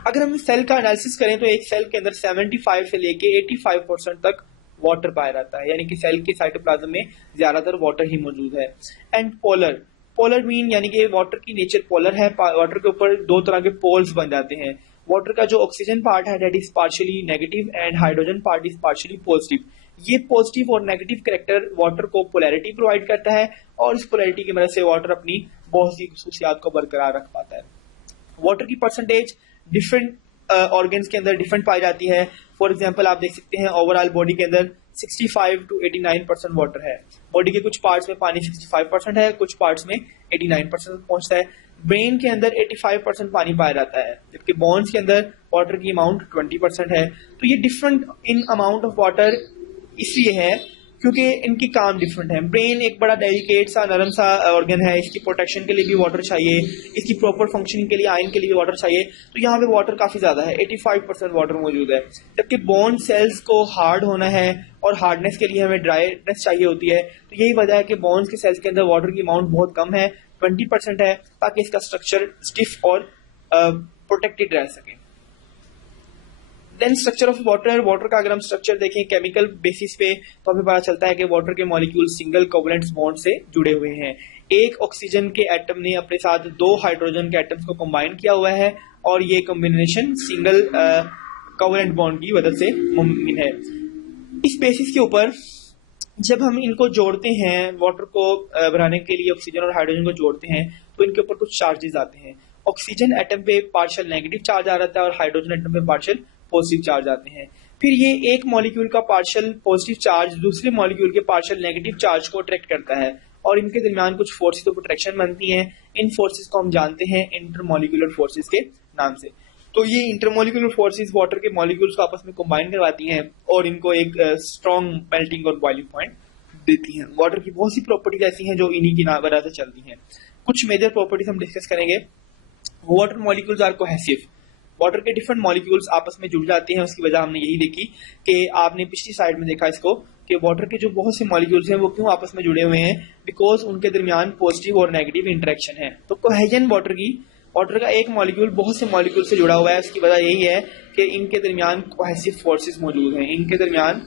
अगर हम सेल का एनालिसिस करें तो एक सेल के अंदर 75 से लेके 85% तक वाटर पाया जाता है, यानी कि सेल के साइटोप्लाज्म में ज्यादातर वाटर ही मौजूद है। एंड पोलर मीन यानी कि वाटर की नेचर पोलर है। वाटर के ऊपर 2 तरह के पोल्स बन जाते हैं। वाटर का जो ऑक्सीजन पार्ट है that is partially negative and hydrogen part is partially positive. ये पॉजिटिव और नेगेटिव कैरेक्टर वाटर को पोलैरिटी प्रोवाइड करता है और इस पोलैरिटी की मदद से वाटर अपनी बहुत सी खसूसियात को बरकरार रख पाता है। वाटर की परसेंटेज डिफरेंट ऑर्गन्स के अंदर डिफरेंट पाई जाती है। फॉर एग्जांपल आप देख सकते हैं ओवरऑल बॉडी के अंदर 65 to 89% वाटर है। बॉडी के कुछ पार्ट्स में पानी 65% है, कुछ पार्ट्स में 89% पहुंचता है। ब्रेन के अंदर 85% पानी पाया जाता है, जबकि बोन्स के अंदर वाटर की अमाउंट 20% है। तो ये different in amount of water इसलिए है क्योंकि इनकी काम डिफरेंट है। ब्रेन एक बड़ा डेलिकेट सा नरम सा ऑर्गन है, इसकी प्रोटेक्शन के लिए भी वाटर चाहिए, इसकी प्रॉपर फंक्शनिंग के लिए आयन के लिए भी वाटर चाहिए। तो यहाँ पे वाटर काफी ज्यादा है, 85% वाटर मौजूद है। जबकि बोन सेल्स को हार्ड होना है और हार्डनेस के लिए हमें ड्राईनेस चाहिए होती है। तो यही वजह है कि बोन्स के सेल्स के अंदर वाटर की अमाउंट बहुत कम है, 20% है, ताकि इसका स्ट्रक्चर स्टिफ और प्रोटेक्टेड रह सके। Then structure of water. Water का अगर हम स्ट्रक्चर देखें केमिकल बेसिस पे तो हमें पता चलता है कि वाटर के मॉलिक्यूल सिंगल कोवलेंट बॉन्ड से जुड़े हुए हैं। एक ऑक्सीजन के एटम ने अपने साथ 2 हाइड्रोजन के एटम्स को कंबाइन किया हुआ है और ये कॉम्बिनेशन सिंगल कोवलेंट बॉन्ड की वजह से मुमकिन है। इस बेसिस के ऊपर जब हम इनको जोड़ते हैं, वाटर को बनाने के लिए ऑक्सीजन और हाइड्रोजन को जोड़ते हैं, तो इनके ऊपर कुछ चार्जेस आते हैं। ऑक्सीजन एटम पे पार्शियल नेगेटिव चार्ज आ जाता है और हाइड्रोजन एटम पे पार्शियल पॉजिटिव चार्ज आते हैं। फिर ये एक मॉलिक्यूल का पार्शियल पॉजिटिव चार्ज दूसरे मॉलिक्यूल के पार्शियल नेगेटिव चार्ज को अट्रैक्ट करता है और इनके दरमियान कुछ फोर्सेस ऑफ अट्रैक्शन बनती हैं। इन फोर्सेस को हम जानते हैं इंटरमॉलिक्यूलर फोर्सेस के नाम से। तो ये इंटरमॉलिक्यूलर फोर्सेस वाटर के मॉलिक्यूल्स को आपस में कंबाइन करवाती हैं और इनको एक स्ट्रॉन्ग मेल्टिंग और बॉइलिंग पॉइंट देती हैं। वाटर की बहुत सी प्रॉपर्टीज ऐसी हैं जो इन्हीं की वजह से चलती हैं। कुछ मेजर प्रॉपर्टीज हम डिस्कस करेंगे। Water molecules are cohesive. Water के डिफरेंट मॉलिक्यूल्स आपस में जुड़ जाते हैं। उसकी वजह हमने यही देखी कि आपने पिछली साइड में देखा इसको कि वाटर के जो बहुत से मॉलिक्यूल्स हैं वो क्यों आपस में जुड़े हुए हैं, बिकॉज उनके दरमियान पॉजिटिव और नेगेटिव इंटरेक्शन है। तो कोहेजन वाटर का एक मॉलिक्यूल बहुत से मॉलिक्यूल से जुड़ा हुआ है। उसकी वजह यही है कि इनके दरमियान कोहेसिव फोर्सेस मौजूद हैं, इनके दरमियान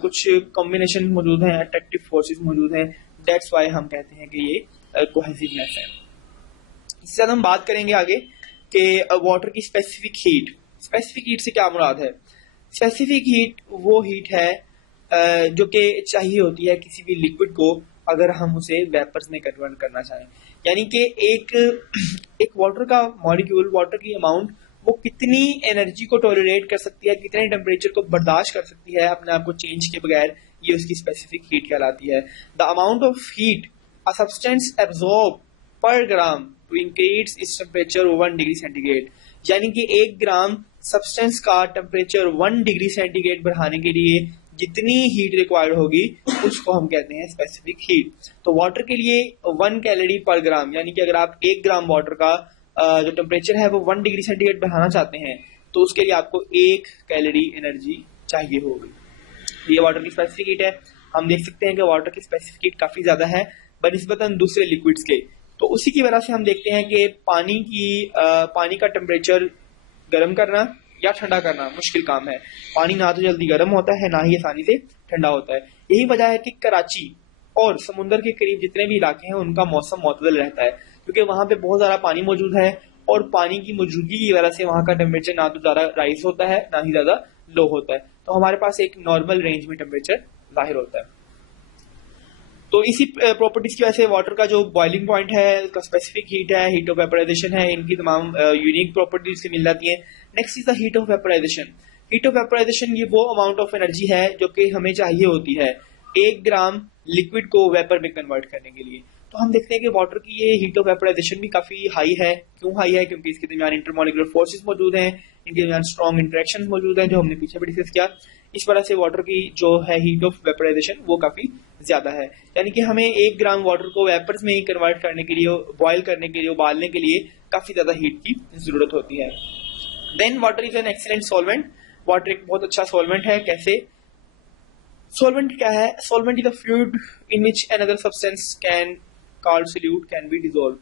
कुछ कॉम्बिनेशन मौजूद हैं, अट्रैक्टिव फोर्सेस मौजूद हैं। दैट्स वाई हम कहते हैं कि ये कोहेसिवनेस है। इससे हम बात करेंगे आगे कि वाटर की स्पेसिफिक हीट। स्पेसिफिक हीट से क्या मुराद है? स्पेसिफिक हीट वो हीट है जो कि चाहिए होती है किसी भी लिक्विड को अगर हम उसे वेपर्स में कन्वर्ट करना चाहें। यानी कि एक वाटर का मॉलिक्यूल, वाटर की अमाउंट वो कितनी एनर्जी को टॉलरेट कर सकती है, कितने टेम्परेचर को बर्दाश्त कर सकती है अपने आप को चेंज के बगैर, ये उसकी स्पेसिफिक हीट कहलाती है। The amount of heat a substance absorb per gram to increase its temperature 1 degree centigrade. यानी कि 1 ग्राम सब्सटेंस का टेम्परेचर 1 डिग्री सेंटीग्रेड बढ़ाने के लिए जितनी हीट रिक्वायर्ड होगी उसको हम कहते हैं स्पेसिफिक हीट। तो वाटर के लिए 1 कैलोरी पर ग्राम, यानी कि अगर आप 1 ग्राम वाटर का जो टेम्परेचर है वो 1 डिग्री सेंटीग्रेड बढ़ाना चाहते हैं तो उसके लिए आपको 1 कैलोरी एनर्जी चाहिए होगी। ये वाटर की स्पेसिफिक हीट है। हम देख सकते हैं कि वाटर की स्पेसिफिक हीट काफी ज्यादा है बनिस्बतन दूसरे लिक्विड्स के। तो उसी की वजह से हम देखते हैं कि पानी का टेम्परेचर गर्म करना या ठंडा करना मुश्किल काम है। पानी ना तो जल्दी गर्म होता है, ना ही आसानी से ठंडा होता है। यही वजह है कि कराची और समुद्र के करीब जितने भी इलाके हैं उनका मौसम मुतदल रहता है, क्योंकि वहां पे बहुत ज्यादा पानी मौजूद है और पानी की मौजूदगी की वजह से वहां का टेम्परेचर ना तो ज्यादा राइज होता है ना ही ज्यादा लो होता है। तो हमारे पास एक नॉर्मल रेंज में टेम्परेचर जाहिर होता है। तो इसी प्रॉपर्टीज की वजह से वाटर का जो बॉइलिंग पॉइंट है, उसका स्पेसिफिक हीट है, हीट ऑफ वेपराइजेशन है, इनकी तमाम यूनिक प्रॉपर्टीज से मिल जाती है। Next is the heat of vaporisation. Heat of vaporisation ये वो अमाउंट ऑफ एनर्जी है जो कि हमें चाहिए होती है 1 ग्राम लिक्विड को वेपर में कन्वर्ट करने के लिए। तो हम देखते हैं कि वाटर की ये हीट ऑफ वेपराइजेशन भी काफी हाई है। क्यों हाई है? क्योंकि इसके दरमियान इंटरमॉलिक्यूलर फोर्सेस मौजूद हैं, इनके दरमियान स्ट्रॉन्ग इंटरेक्शन मौजूद हैं जो हमने पीछे भी डिस्कस किया। इस वजह से वाटर की जो है हीट ऑफ वेपराइजेशन वो काफी ज्यादा है। यानी कि हमें 1 ग्राम वाटर को वेपर्स में ही कन्वर्ट करने के लिए, बॉयल करने के लिए, उबालने के लिए काफी ज्यादा हीट की जरूरत होती है। Then water is an excellent solvent. Water एक बहुत अच्छा सॉल्वेंट है। कैसे? सॉल्वेंट क्या है? Solvent is a fluid in which another substance can called solute can be dissolve.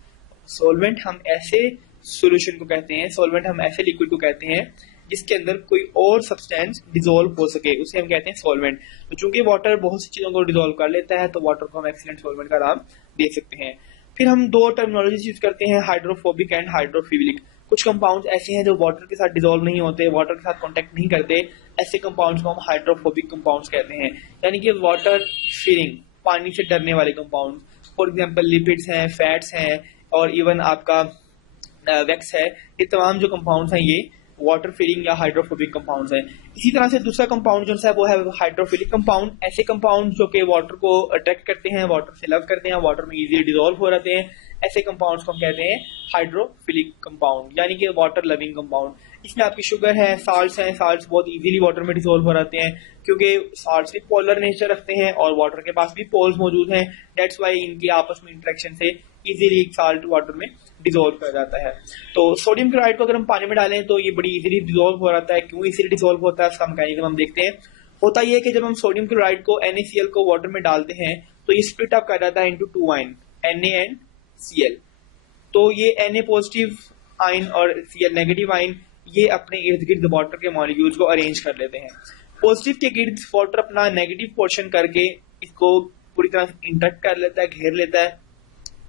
Solvent हम ऐसे सॉल्यूशन को कहते हैं, सॉल्वेंट हम ऐसे लिक्विड को कहते हैं जिसके अंदर कोई और सब्सटेंस डिसॉल्व हो सके, उसे हम कहते हैं सॉल्वेंट। तो चूंकि वाटर बहुत सी चीजों को डिसॉल्व कर लेता है तो वाटर को हम एक्सीलेंट सॉल्वेंट का नाम दे सकते हैं। फिर हम 2 टर्मिनोलॉजीज यूज करते हैं, हाइड्रोफोबिक एंड हाइड्रोफिलिक। कुछ कंपाउंड्स ऐसे हैं जो वाटर के साथ डिसॉल्व नहीं होते, वाटर के साथ कांटेक्ट नहीं करते, ऐसे कंपाउंड्स को हम हाइड्रोफोबिक कंपाउंड्स कहते हैं, यानी कि वाटर फीलिंग, पानी से डरने वाले कंपाउंड, फॉर एग्जांपल लिपिड्स हैं, फैट्स हैं और इवन आपका वैक्स है, ये तमाम जो कंपाउंड्स हैं ये वाटर फीलिंग या हाइड्रोफोबिक कंपाउंड्स हैं। इसी तरह से दूसरा कंपाउंड जो है वो है हाइड्रोफिलिक कंपाउंड, ऐसे कंपाउंड जो कि वाटर को अट्रैक्ट करते हैं, वाटर से लव करते हैं, वाटर में इजीली डिसॉल्व हो जाते हैं, ऐसे कंपाउंड्स को हम कहते हैं हाइड्रोफिलिक कंपाउंड, यानी कि वाटर लविंग कंपाउंड। इसमें आपकी शुगर है, साल्ट्स हैं, साल्ट्स बहुत इजीली वाटर में डिसॉल्व हो जाते हैं क्योंकि साल्ट्स भी पोलर नेचर रखते हैं और वाटर के पास भी पोल्स मौजूद हैं, दैट्स वाई इनके आपस में इंटरेक्शन से इजीली साल्ट वाटर में डिसॉल्व कर जाता है। तो सोडियम क्लोराइड को अगर हम पानी में डालें तो ये बड़ी इजीली डिसॉल्व हो जाता है। क्यों इजीली डिसॉल्व होता है, उसका मैकेनिज्म हम देखते हैं। होता यह है कि जब हम सोडियम क्लोराइड को NaCl को वाटर में डालते हैं तो ये स्प्लिट अप कर जाता है into two ion, Na and Cl। तो ये Na पॉजिटिव आयन और Cl नेगेटिव आयन ये अपने इर्द गिर्द वाटर के मॉलिक्यूल्स को अरेंज कर लेते हैं। पॉजिटिव के गिर्द वाटर अपना नेगेटिव पोर्शन करके इसको पूरी तरह से इंटरेक्ट कर लेता है, घेर लेता है,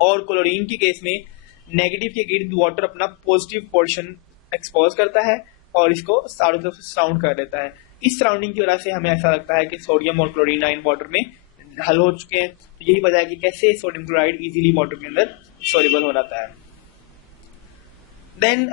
और क्लोरीन के केस में नेगेटिव के गिर्द वाटर अपना पॉजिटिव पोर्शन एक्सपोज करता है और इसको चारों तरफ से सराउंड कर लेता है। इस सराउंडिंग की वजह से हमें ऐसा लगता है कि सोडियम और क्लोरीन आयन वाटर में हल हो चुके हैं। तो यही वजह है कि कैसे सोडियम क्लोराइड इजीली वाटर के अंदर सोल्यूबल हो जाता है। Then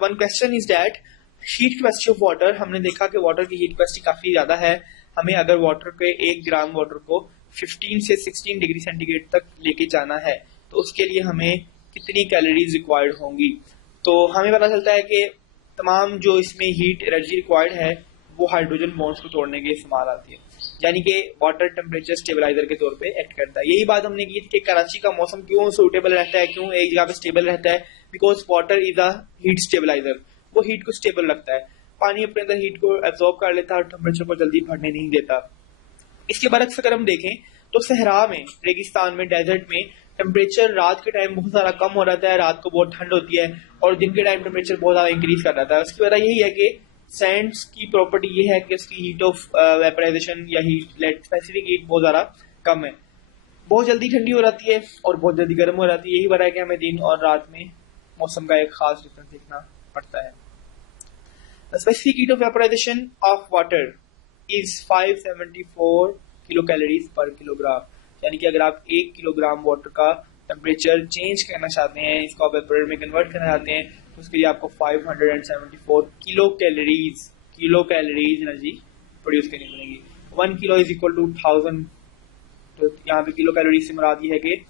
one question is that heat capacity of water. हमने देखा कि वाटर की हीट कैपेसिटी काफी ज्यादा है। हमें अगर वाटर के 1 ग्राम वाटर को 15 से 16 डिग्री सेंटीग्रेड तक लेके जाना है तो उसके लिए हमें कितनी कैलोरीज रिक्वायर्ड होंगी। तो हमें पता चलता है कि तमाम जो इसमें हीट एनर्जी रिक्वायर्ड है वो हाइड्रोजन बॉन्ड्स को तोड़ने के इस्तेमाल आती है, यानी कि वाटर टेम्परेचर स्टेबलाइजर के तौर पे एक्ट करता है। यही बात हमने की थी कि कराची का मौसम क्यों सूटेबल रहता है, क्यों एक जगह पे स्टेबल रहता है, because water is a heat stabiliser. वो हीट को स्टेबल रखता है, पानी अपने अंदर हीट को एब्जॉर्ब कर लेता है और टेम्परेचर को जल्दी बढ़ने नहीं देता। इसके बरक्स अगर हम देखें तो सहरा में, रेगिस्तान में, डेजर्ट में टेम्परेचर रात के टाइम बहुत सारा कम हो जाता है, रात को बहुत ठंड होती है और दिन के टाइम टेम्परेचर बहुत ज्यादा इंक्रीज कर जाता है। उसकी वजह यही है कि सैंड्स की प्रॉपर्टी ये है कि उसकी हीट ऑफ वेपराइजेशन या हीट स्पेसिफिक हीट बहुत ज्यादा कम है, बहुत जल्दी ठंडी हो जाती है और बहुत जल्दी गर्म हो जाती है। यही वजह है कि हमें दिन और रात में मौसम का एक खास डिफरेंस देखना पड़ता है। The specific heat of vaporization of water is 574 kilo calories per kilogram, यानी कि अगर आप 1 किलोग्राम वाटर का टेम्परेचर चेंज करना चाहते हैं, इसको आप वेपोरेट में कन्वर्ट करना चाहते हैं, तो उसके लिए आपको 574 किलो कैलोरीज एनर्जी प्रोड्यूस करनी पड़ेगी। 1 किलो इज इक्वल टू 1000। तो यहाँ पे किलो कैलोरी से मुराद ये है कि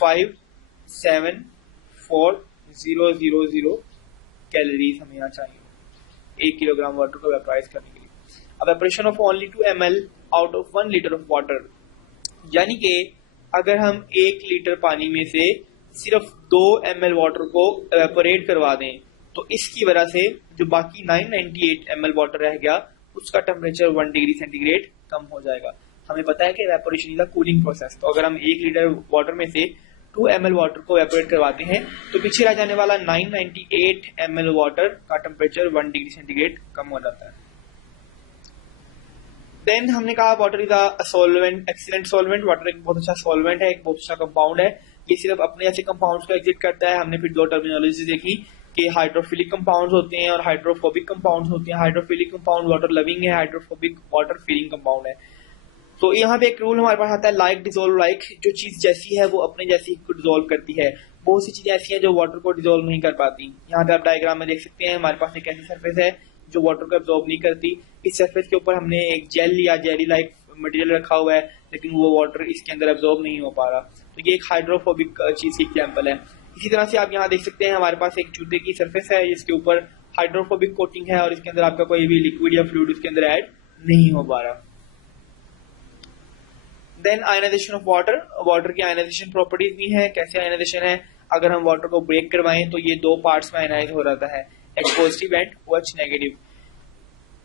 574,000 कैलोरीज हमें यहाँ चाहिए 1 किलोग्राम वाटर को वेपराइज करने के लिए। अब वेपरेशन of only 2 ml out of 1 litre of water, यानी कि अगर हम 1 लीटर पानी में से सिर्फ 2 ml वाटर को एवेपोरेट करवा दें तो इसकी वजह से जो बाकी 998 ml वाटर रह गया उसका टेम्परेचर 1 डिग्री सेंटीग्रेड कम हो जाएगा। हमें पता है कि evaporation is a cooling process, तो अगर हम 1 लीटर वाटर में से 2 ml वाटर को एवेपोरेट करवाते हैं तो पीछे रह जाने वाला 998 ml वाटर का टेम्परेचर 1 डिग्री सेंटीग्रेड कम हो जाता है। देन हमने कहा water is a solvent, excellent solvent. Water एक बहुत अच्छा सॉल्वेंट है, एक बहुत अच्छा कंपाउंड है। ये सिर्फ अपने ऐसे कंपाउंड्स को एग्जिट करता है। हमने फिर 2 टर्मिनोलॉजी देखी कि हाइड्रोफिलिक कंपाउंड्स होते हैं और हाइड्रोफोबिक कंपाउंड्स होते हैं। हाइड्रोफिलिक कंपाउंड वाटर लविंग है, हाइड्रोफोबिक वाटर फीलिंग कंपाउंड है। तो यहाँ पे एक रूल हमारे पास आता है लाइक डिसॉल्व लाइक, जो चीज जैसी है वो अपने जैसी को डिसॉल्व करती है। बहुत सी चीजें ऐसी हैं जो वाटर को डिसॉल्व नहीं कर पाती। यहाँ पे आप डायग्राम में देख सकते हैं, हमारे पास एक ऐसी सरफेस है जो वाटर को एब्जॉर्ब नहीं करती। इस सरफेस के ऊपर हमने एक जेल या जेली लाइक मटेरियल रखा हुआ है, लेकिन वो वाटर इसके अंदर एब्जॉर्ब नहीं हो पा रहा। तो ये एक हाइड्रोफोबिक चीज की एग्जांपल है। इसी तरह से आप यहाँ देख सकते हैं, हमारे पास एक जूते की सरफेस है जिसके ऊपर हाइड्रोफोबिक कोटिंग है और इसके अंदर आपका कोई भी लिक्विड या फ्लूइड उसके अंदर ऐड नहीं हो पा रहा। Then ionization of water. Water की आयनाइजेशन प्रॉपर्टीज भी है। कैसे आयनाइजेशन है, अगर हम वाटर को ब्रेक करवाएं तो ये 2 पार्ट्स में आयनाइज हो जाता है, H positive and OH negative.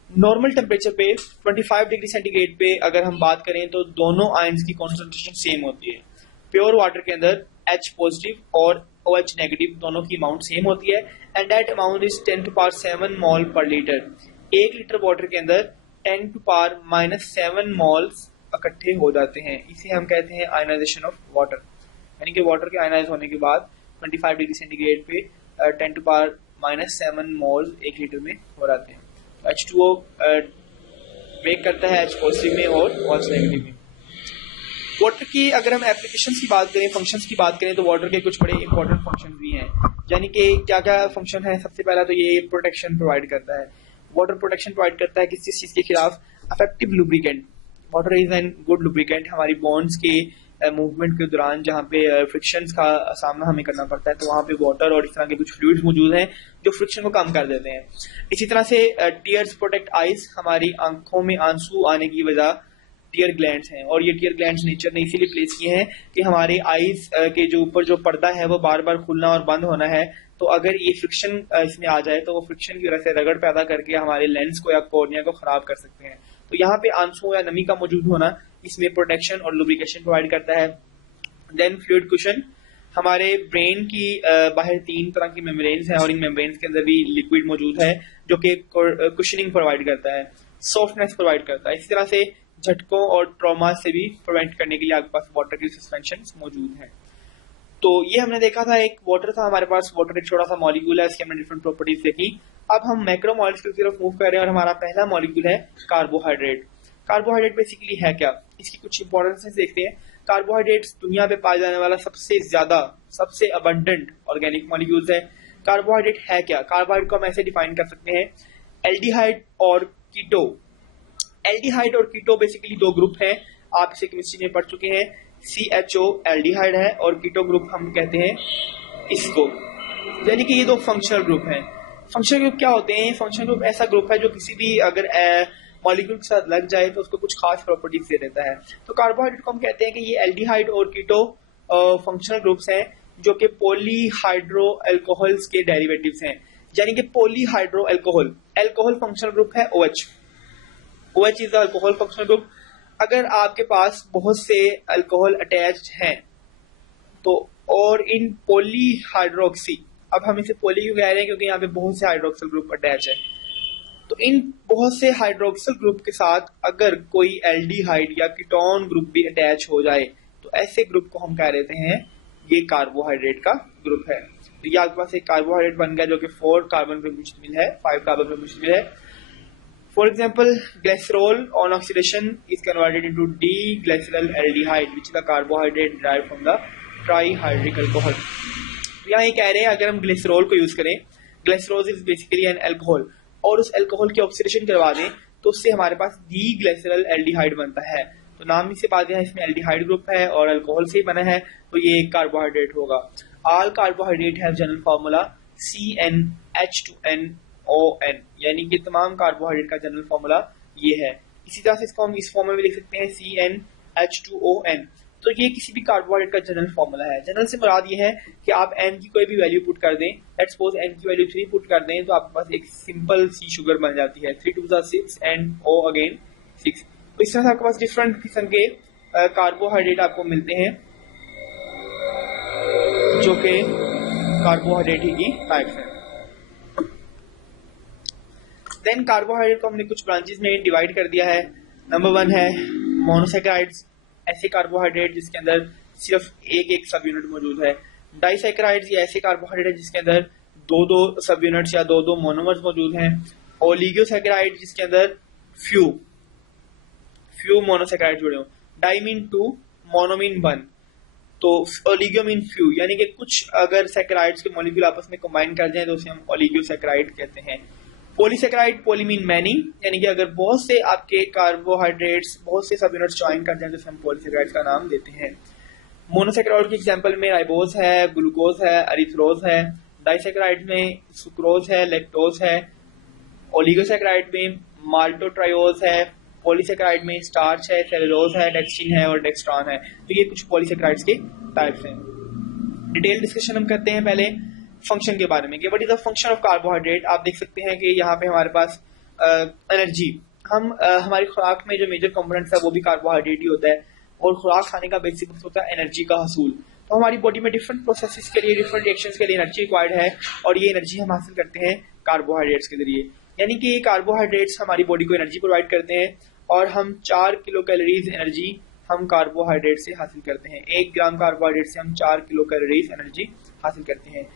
Normal temperature पे 25 डिग्री सेंटीग्रेड पे अगर हम बात करें तो दोनों आयंस की कॉन्सेंट्रेशन सेम होती है। प्योर वाटर के अंदर H पॉजिटिव और OH नेगेटिव दोनों की अमाउंट सेम होती है and that amount is 10 to power 7 mole per litre. 1 litre water के अंदर 10 टू पावर -7 मॉल्स इकट्ठे हो जाते हैं। इसे हम कहते हैं आयनाइजेशन ऑफ वाटर, यानी कि वाटर के आयनाइज होने के बाद 25 डिग्री सेंटीग्रेड पे 10 टू पावर -7 मोल 1 लीटर में हो जाते हैं। H2O ब्रेक करता है H पॉजिटिव में और OH नेगेटिव में। वाटर की अगर हम एप्लीकेशंस की बात करें, फंक्शंस की बात करें, तो वाटर के कुछ बड़े इंपॉर्टेंट फंक्शन भी हैं। यानी कि क्या क्या फंक्शन है? सबसे पहला तो ये प्रोटेक्शन प्रोवाइड करता है। वाटर प्रोटेक्शन प्रोवाइड करता है किस चीज के खिलाफ? Effective lubricant. Water is an good lubricant. हमारी बॉन्ड्स के मूवमेंट के दौरान जहाँ पे फ्रिक्शंस का सामना हमें करना पड़ता है, तो वहाँ पे वाटर और इस तरह के कुछ फ्लूइड्स मौजूद हैं जो फ्रिक्शन को कम कर देते हैं। इसी तरह से टीयर्स प्रोटेक्ट आइज। हमारी आंखों में आंसू आने की वजह टीयर ग्लैंड्स हैं, और ये टीयर ग्लैंड्स नेचर ने इसीलिए प्लेस किए हैं कि हमारे आईज के जो ऊपर जो पर्दा है वो बार बार खुलना और बंद होना है। तो अगर ये फ्रिक्शन इसमें आ जाए तो वो फ्रिक्शन की वजह से रगड़ पैदा करके हमारे लेंस को या कॉर्निया को खराब कर सकते हैं। तो यहाँ पे आंसू या नमी का मौजूद होना इसमें प्रोटेक्शन और लुब्रिकेशन प्रोवाइड करता है। Then fluid cushion. हमारे ब्रेन की बाहर 3 तरह की मेम्ब्रेन्स हैं और इन मेम्ब्रेन्स के अंदर भी लिक्विड मौजूद है जो कि कुशनिंग प्रोवाइड करता है, सॉफ्टनेस प्रोवाइड करता है। इसी तरह से झटकों और ट्रॉमा से भी प्रिवेंट करने के लिए आपके पास वाटर की सस्पेंशन मौजूद है। तो ये हमने देखा था, एक वाटर था हमारे पास। वाटर एक छोटा सा मॉलिक्यूल है, इसकी हमने डिफरेंट प्रॉपर्टीज देखी। अब हम मैक्रो मॉलिक्यूल की तरफ मूव कर रहे हैं और हमारा पहला मॉलिक्यूल है कार्बोहाइड्रेट। कार्बोहाइड्रेट बेसिकली है क्या? इसकी कुछ इंपॉर्टेंस देखते हैं। कार्बोहाइड्रेट्स दुनिया पे पाया जाने वाला सबसे ज्यादा, सबसे अबंडेंट ऑर्गेनिक मॉलिक्यूल्स है। कार्बोहाइड्रेट है क्या? कार्बोहाइड्रेट को हम ऐसे डिफाइन कर सकते हैं, एल्डिहाइड और कीटो। एल्डिहाइड और कीटो बेसिकली 2 ग्रुप हैं, आप इसे केमिस्ट्री में पढ़ चुके हैं। CHO एल्डिहाइड है और कीटो ग्रुप हम कहते हैं इसको। यानी कि ये 2 फंक्शनल ग्रुप हैं। फंक्शनल ग्रुप क्या होते हैं? फंक्शनल ग्रुप ऐसा ग्रुप है जो किसी भी अगर मॉलिक्यूल के साथ लग जाए तो उसको कुछ खास प्रॉपर्टीज दे देता है। तो कार्बोहाइड्रेट को हम कहते हैं कि ये एल्डिहाइड और कीटो फंक्शनल ग्रुप्स हैं जो कि पॉलीहाइड्रो एल्कोहल्स के डेरिवेटिव्स हैं। यानी कि पॉलीहाइड्रो एल्कोहल, एल्कोहल फंक्शनल ग्रुप है OH। OH is the alcohol functional group. अगर आपके पास बहुत से अल्कोहल अटैच्ड हैं तो, और इन पॉलीहाइड्रोक्सी, अब हम इसे पॉली क्यों कह रहे हैं? क्योंकि यहाँ पे बहुत से हाइड्रोक्सिल ग्रुप अटैच है। तो इन बहुत से हाइड्रोक्सिल ग्रुप के साथ अगर कोई एल्डिहाइड या कीटोन ग्रुप भी अटैच हो जाए तो ऐसे ग्रुप को हम कह देते हैं ये कार्बोहाइड्रेट का ग्रुप है। तो ये आपके पास एक कार्बोहाइड्रेट बन गया जो कि 4 कार्बन पे मुश्तमिल है, 5 कार्बन पे मुश्तमिल है। For example, glycerol on oxidation is converted into D-glyceraldehyde, which is a carbohydrate derived from the trihydric alcohol. तो यहाँ ये कह रहे हैं अगर हम ग्लिसरॉल को यूज करें, glycerol is basically an alcohol, और उस अल्कोहल की ऑक्सीडेशन करवा दें तो उससे हमारे पास D-glyceraldehyde बनता है। तो नाम से बात है, इसमें एल्डिहाइड ग्रुप है और अल्कोहल से बना है, तो ये एक कार्बोहाइड्रेट होगा। All carbohydrate have general formula CnH2n ON, यानी कि तमाम कार्बोहाइड्रेट का जनरल फॉर्मूला ये है। इसी तरह से इसको हम इस फॉर्म में भी लिख सकते हैं CnH2ON। तो ये किसी भी कार्बोहाइड्रेट का जनरल फॉर्मूला है। जनरल से मुराद ये है कि आप N की कोई भी वैल्यू पुट कर दें, लेट्स सपोज N की वैल्यू 3 पुट कर दें तो आपके पास एक सिंपल सी शुगर बन जाती है। 3 2 6 एंड O अगेन 6। तो इस तरह से आपके पास डिफरेंट किस्म के कार्बोहाइड्रेट आपको मिलते हैं जो कि कार्बोहाइड्रेट ही की टाइप्स हैं। देन कार्बोहाइड्रेट को हमने कुछ ब्रांचेस में डिवाइड कर दिया है। नंबर 1 है मोनोसैकेराइड्स, ऐसे कार्बोहाइड्रेट जिसके अंदर सिर्फ एक सब यूनिट मौजूद है। डाइसैकेराइड्स, ये ऐसे कार्बोहाइड्रेट जिसके अंदर 2 सब यूनिट्स या 2 मोनोमर्स मौजूद हैं। ओलिगोसैकेराइड जिसके अंदर फ्यू मोनोसैकेराइड जुड़े हों। Di mean 2, mono mean 1। तो ओलिगो मीन फ्यू, यानी कि कुछ अगर सैकेराइड्स के मॉलिक्यूल आपस में कंबाइन कर जाए तो उसे हम ओलिगोसैकेराइड कहते हैं। पॉलीसैकेराइड, पॉली मीन मैनी, यानी कि अगर बहुत से आपके कार्बोहाइड्रेट्स बहुत से सब यूनिट्स ज्वाइन कर जाए तो हम पॉलीसैकेराइड का नाम देते हैं। मोनोसैकेराइड के एग्जांपल में राइबोज है, ग्लूकोज है, अरिथ्रोज है। डाइसैकेराइड में सुक्रोज है, लैक्टोज है। ओलिगोसैकेराइड में माल्टोट्रायोज है। पॉलीसैकेराइड में स्टार्च है, सेलुलोज है, डेक्स्ट्रिन है और डेक्स्ट्रॉन है। तो ये कुछ पॉलीसैकेराइड्स के टाइप्स हैं। डिटेल डिस्कशन हम करते हैं पहले फंक्शन के बारे में कि what is the function of carbohydrate. आप देख सकते हैं कि यहाँ पे हमारे पास एनर्जी, हम हमारी खुराक में जो मेजर कंपोनेंट्स है वो भी कार्बोहाइड्रेट ही होता है, और खुराक खाने का बेसिक होता है एनर्जी का हसूल। तो हमारी बॉडी में डिफरेंट प्रोसेसेस के लिए, डिफरेंट रिएक्शंस के लिए एनर्जी रिक्वायर्ड है, और ये एनर्जी हम हासिल करते हैं कार्बोहाइड्रेट्स के जरिए। यानी कि ये कार्बोहाइड्रेट्स हमारी बॉडी को एनर्जी प्रोवाइड करते हैं, और हम 4 किलो कैलोरीज एनर्जी हम कार्बोहाइड्रेट से हासिल करते हैं। 1 ग्राम कार्बोहाइड्रेट से हम 4 किलो कैलोरीज एनर्जी हासिल करते हैं।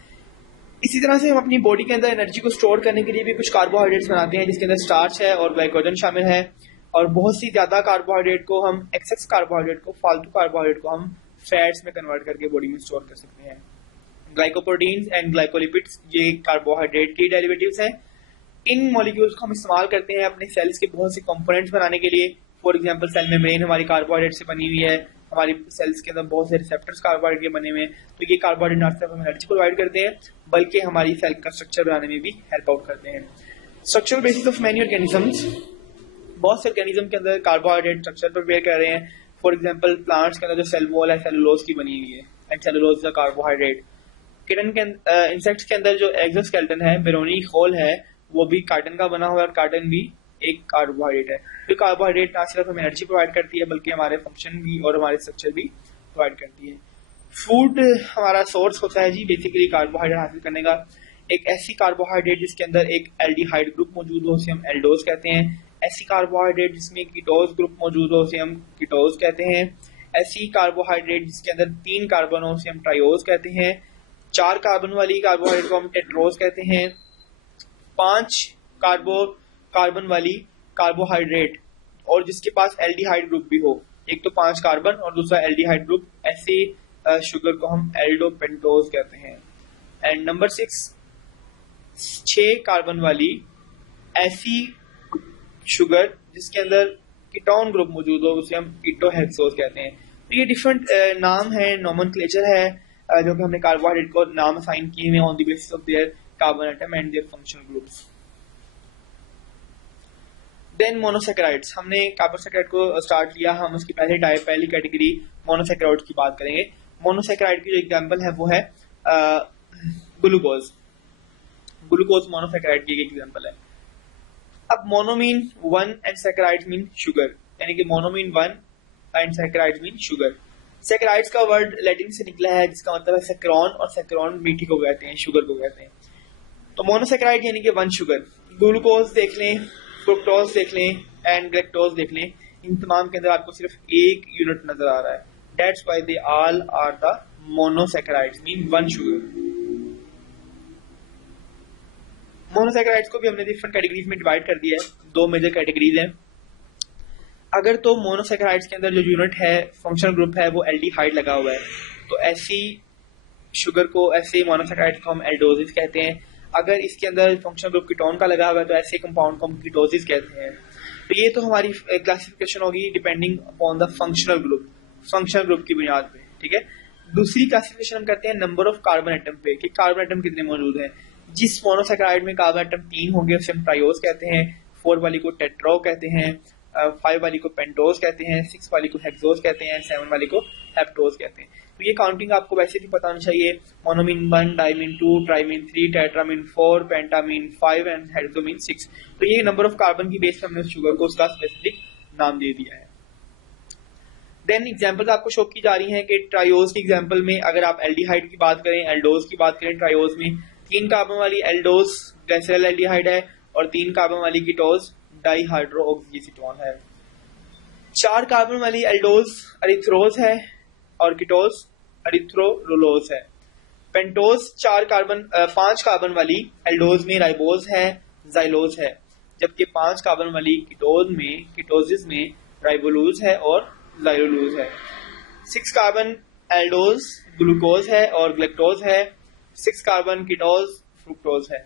इसी तरह से हम अपनी बॉडी के अंदर एनर्जी को स्टोर करने के लिए भी कुछ कार्बोहाइड्रेट्स बनाते हैं, जिसके अंदर स्टार्च है और ग्लाइकोजन शामिल है। और बहुत सी ज्यादा कार्बोहाइड्रेट को हम एक्सेस कार्बोहाइड्रेट को, फालतू कार्बोहाइड्रेट को हम फैट्स में कन्वर्ट करके बॉडी में स्टोर कर सकते हैं। ग्लाइकोप्रोटीन्स एंड ग्लाइकोलिपिड्स ये कार्बोहाइड्रेट के डेरिवेटिव्स हैं। इन मॉलिक्यूल्स को हम इस्तेमाल करते हैं अपने सेल्स के बहुत से कंपोनेंट्स बनाने के लिए। फॉर एग्जांपल सेल मेम्ब्रेन हमारी कार्बोहाइड्रेट से बनी हुई है, हमारी सेल्स के अंदर बहुत से रिसेप्टर्स कार्बोहाइड्रेट के बने हुए हैं। तो ये कार्बोहाइड्रेट ना सिर्फ हमें एनर्जी प्रोवाइड करते हैं बल्कि हमारी सेल का स्ट्रक्चर बनाने में भी हेल्प आउट करते हैं। Structural basis of many organisms, बहुत से ऑर्गेनिज्म के अंदर कार्बोहाइड्रेट स्ट्रक्चर प्रिपेयर कर रहे हैं। फॉर एग्जांपल प्लांट्स के अंदर जो सेल वॉल है सेलुलोज की बनी हुई है, and cellulose is a carbohydrate. Kitten के इंसेक्ट्स के अंदर जो एक्सोस्केलेटन है, बेरोनी होल है, वो भी कार्टन का बना हुआ है और कार्टन भी एक कार्बोहाइड्रेट है। तो कार्बोहाइड्रेट ना सिर्फ हमें एनर्जी प्रोवाइड करती है बल्कि हमारे फंक्शन भी और हमारे स्ट्रक्चर भी प्रोवाइड करती है। फूड हमारा सोर्स होता है जी बेसिकली कार्बोहाइड्रेट हासिल करने का। एक ऐसी कार्बोहाइड्रेट जिसके अंदर एक एल्डिहाइड ग्रुप मौजूद हो उसे हम एल्डोज कहते हैं। ऐसी कार्बोहाइड्रेट जिसमें कीटोज ग्रुप मौजूद हो उसे हम कीटोज कहते हैं। ऐसी कार्बोहाइड्रेट जिसके अंदर 3 कार्बन हो उसे हम ट्रायोज कहते हैं। 4 कार्बन वाली कार्बोहाइड्रेट को हम टेट्रोज कहते हैं। 5 कार्बन वाली कार्बोहाइड्रेट और जिसके पास एल्डिहाइड ग्रुप भी हो, एक तो 5 कार्बन और दूसरा एल्डिहाइड ग्रुप, ऐसे शुगर को हम एल्डोपेंटोज कहते हैं। एंड नंबर 6 कार्बन वाली ऐसी शुगर जिसके अंदर कीटोन ग्रुप मौजूद हो उसे हम कीटोहेक्सोज कहते हैं। तो ये डिफरेंट नाम है, नोमेनक्लेचर है जो कि हमने कार्बोहाइड्रेट को नाम असाइन किए हैं on the basis of their carbon atom and their functional groups. Then monosaccharides, हमने कार्बोसैकेराइड को स्टार्ट लिया, हम उसकी पहली कैटेगरी मोनोसैकेराइड की बात करेंगे। मोनोसैकेराइड की जो एग्जांपल है वो है ग्लूकोज। ग्लूकोज मोनोसैकेराइड की एक एग्जांपल है। अब mono mean 1 and saccharides mean sugar, यानी कि mono mean 1 and saccharides mean sugar. Saccharides का वर्ड लैटिन से निकला है जिसका मतलब है सैकरॉन, और सैकरॉन मीठी को कहते हैं, शुगर को कहते हैं। तो मोनोसैकेराइड यानी कि 1 शुगर। ग्लूकोज देख लें, फ्रुक्टोज देख लें एंड गैलेक्टोज देख लें, इन तमाम के अंदर आपको सिर्फ एक यूनिट नजर आ रहा है। That's why they all are the monosaccharides mean 1 sugar. Monosaccharides को भी हमने डिफरेंट कैटेगरीज में डिवाइड कर दिया है, 2 मेजर कैटेगरीज हैं। अगर तो मोनोसैकेराइड्स के अंदर जो यूनिट है, फंक्शनल ग्रुप है, वो एल्डिहाइड लगा हुआ है, तो ऐसी शुगर को, ऐसे मोनोसैकेराइड्स को हम एल्डोजिस कहते हैं। अगर इसके अंदर फंक्शनल ग्रुप कीटोन का लगा हुआ है तो ऐसे कंपाउंड को हम कीटोसिस कहते हैं। तो ये तो हमारी क्लासिफिकेशन होगी depending upon the functional group की बुनियाद पे, ठीक है। दूसरी क्लासिफिकेशन हम करते हैं नंबर ऑफ कार्बन एटम पे, कि कार्बन एटम कितने मौजूद हैं। जिस मोनोसैकेराइड में कार्बन एटम 3 होंगे उसे हम ट्रायोज कहते हैं, 4 वाली को टेट्रो कहते हैं, 5 वाली को पेंटोज कहते हैं, 6 वाली को हेक्सोज कहते हैं, 7 वाली को हेप्टोज कहते हैं। तो ये काउंटिंग आपको वैसे भी पता होनी चाहिए। मोनोमीन 1, डाइमीन 2, ट्राइमीन 3, टेट्रामीन 4, पेंटामीन 5 एंड हेक्सोमीन 6। तो ये नंबर ऑफ कार्बन की बेस पे हमने उस शुगर को उसका स्पेसिफिक नाम दे दिया है। देन एग्जांपल्स आपको शो की जा रही हैं कि ट्रायोज की एग्जांपल में अगर आप एल्डिहाइड की बात करें, एल्डोज की बात करें, ट्रायोज में 3 कार्बन वाली एल्डोज ग्लिसरॉल एल्डिहाइड है और 3 कार्बन वाली कीटोज डाइहाइड्रोऑक्सीएसीटोन है। 4 कार्बन वाली एल्डोज एरिथ्रोज है और कीटोज एरिथ्रोलोज है। पेंटोज 5 कार्बन वाली एल्डोज में राइबोज है, जाइलोज है, जबकि 5 कार्बन वाली कीटोजिस में राइबोलूज है और जाइलोलूज है। 6 कार्बन एल्डोज ग्लूकोज है और ग्लैक्टोज है, 6 कार्बन कीटोज फ्रुक्टोज है।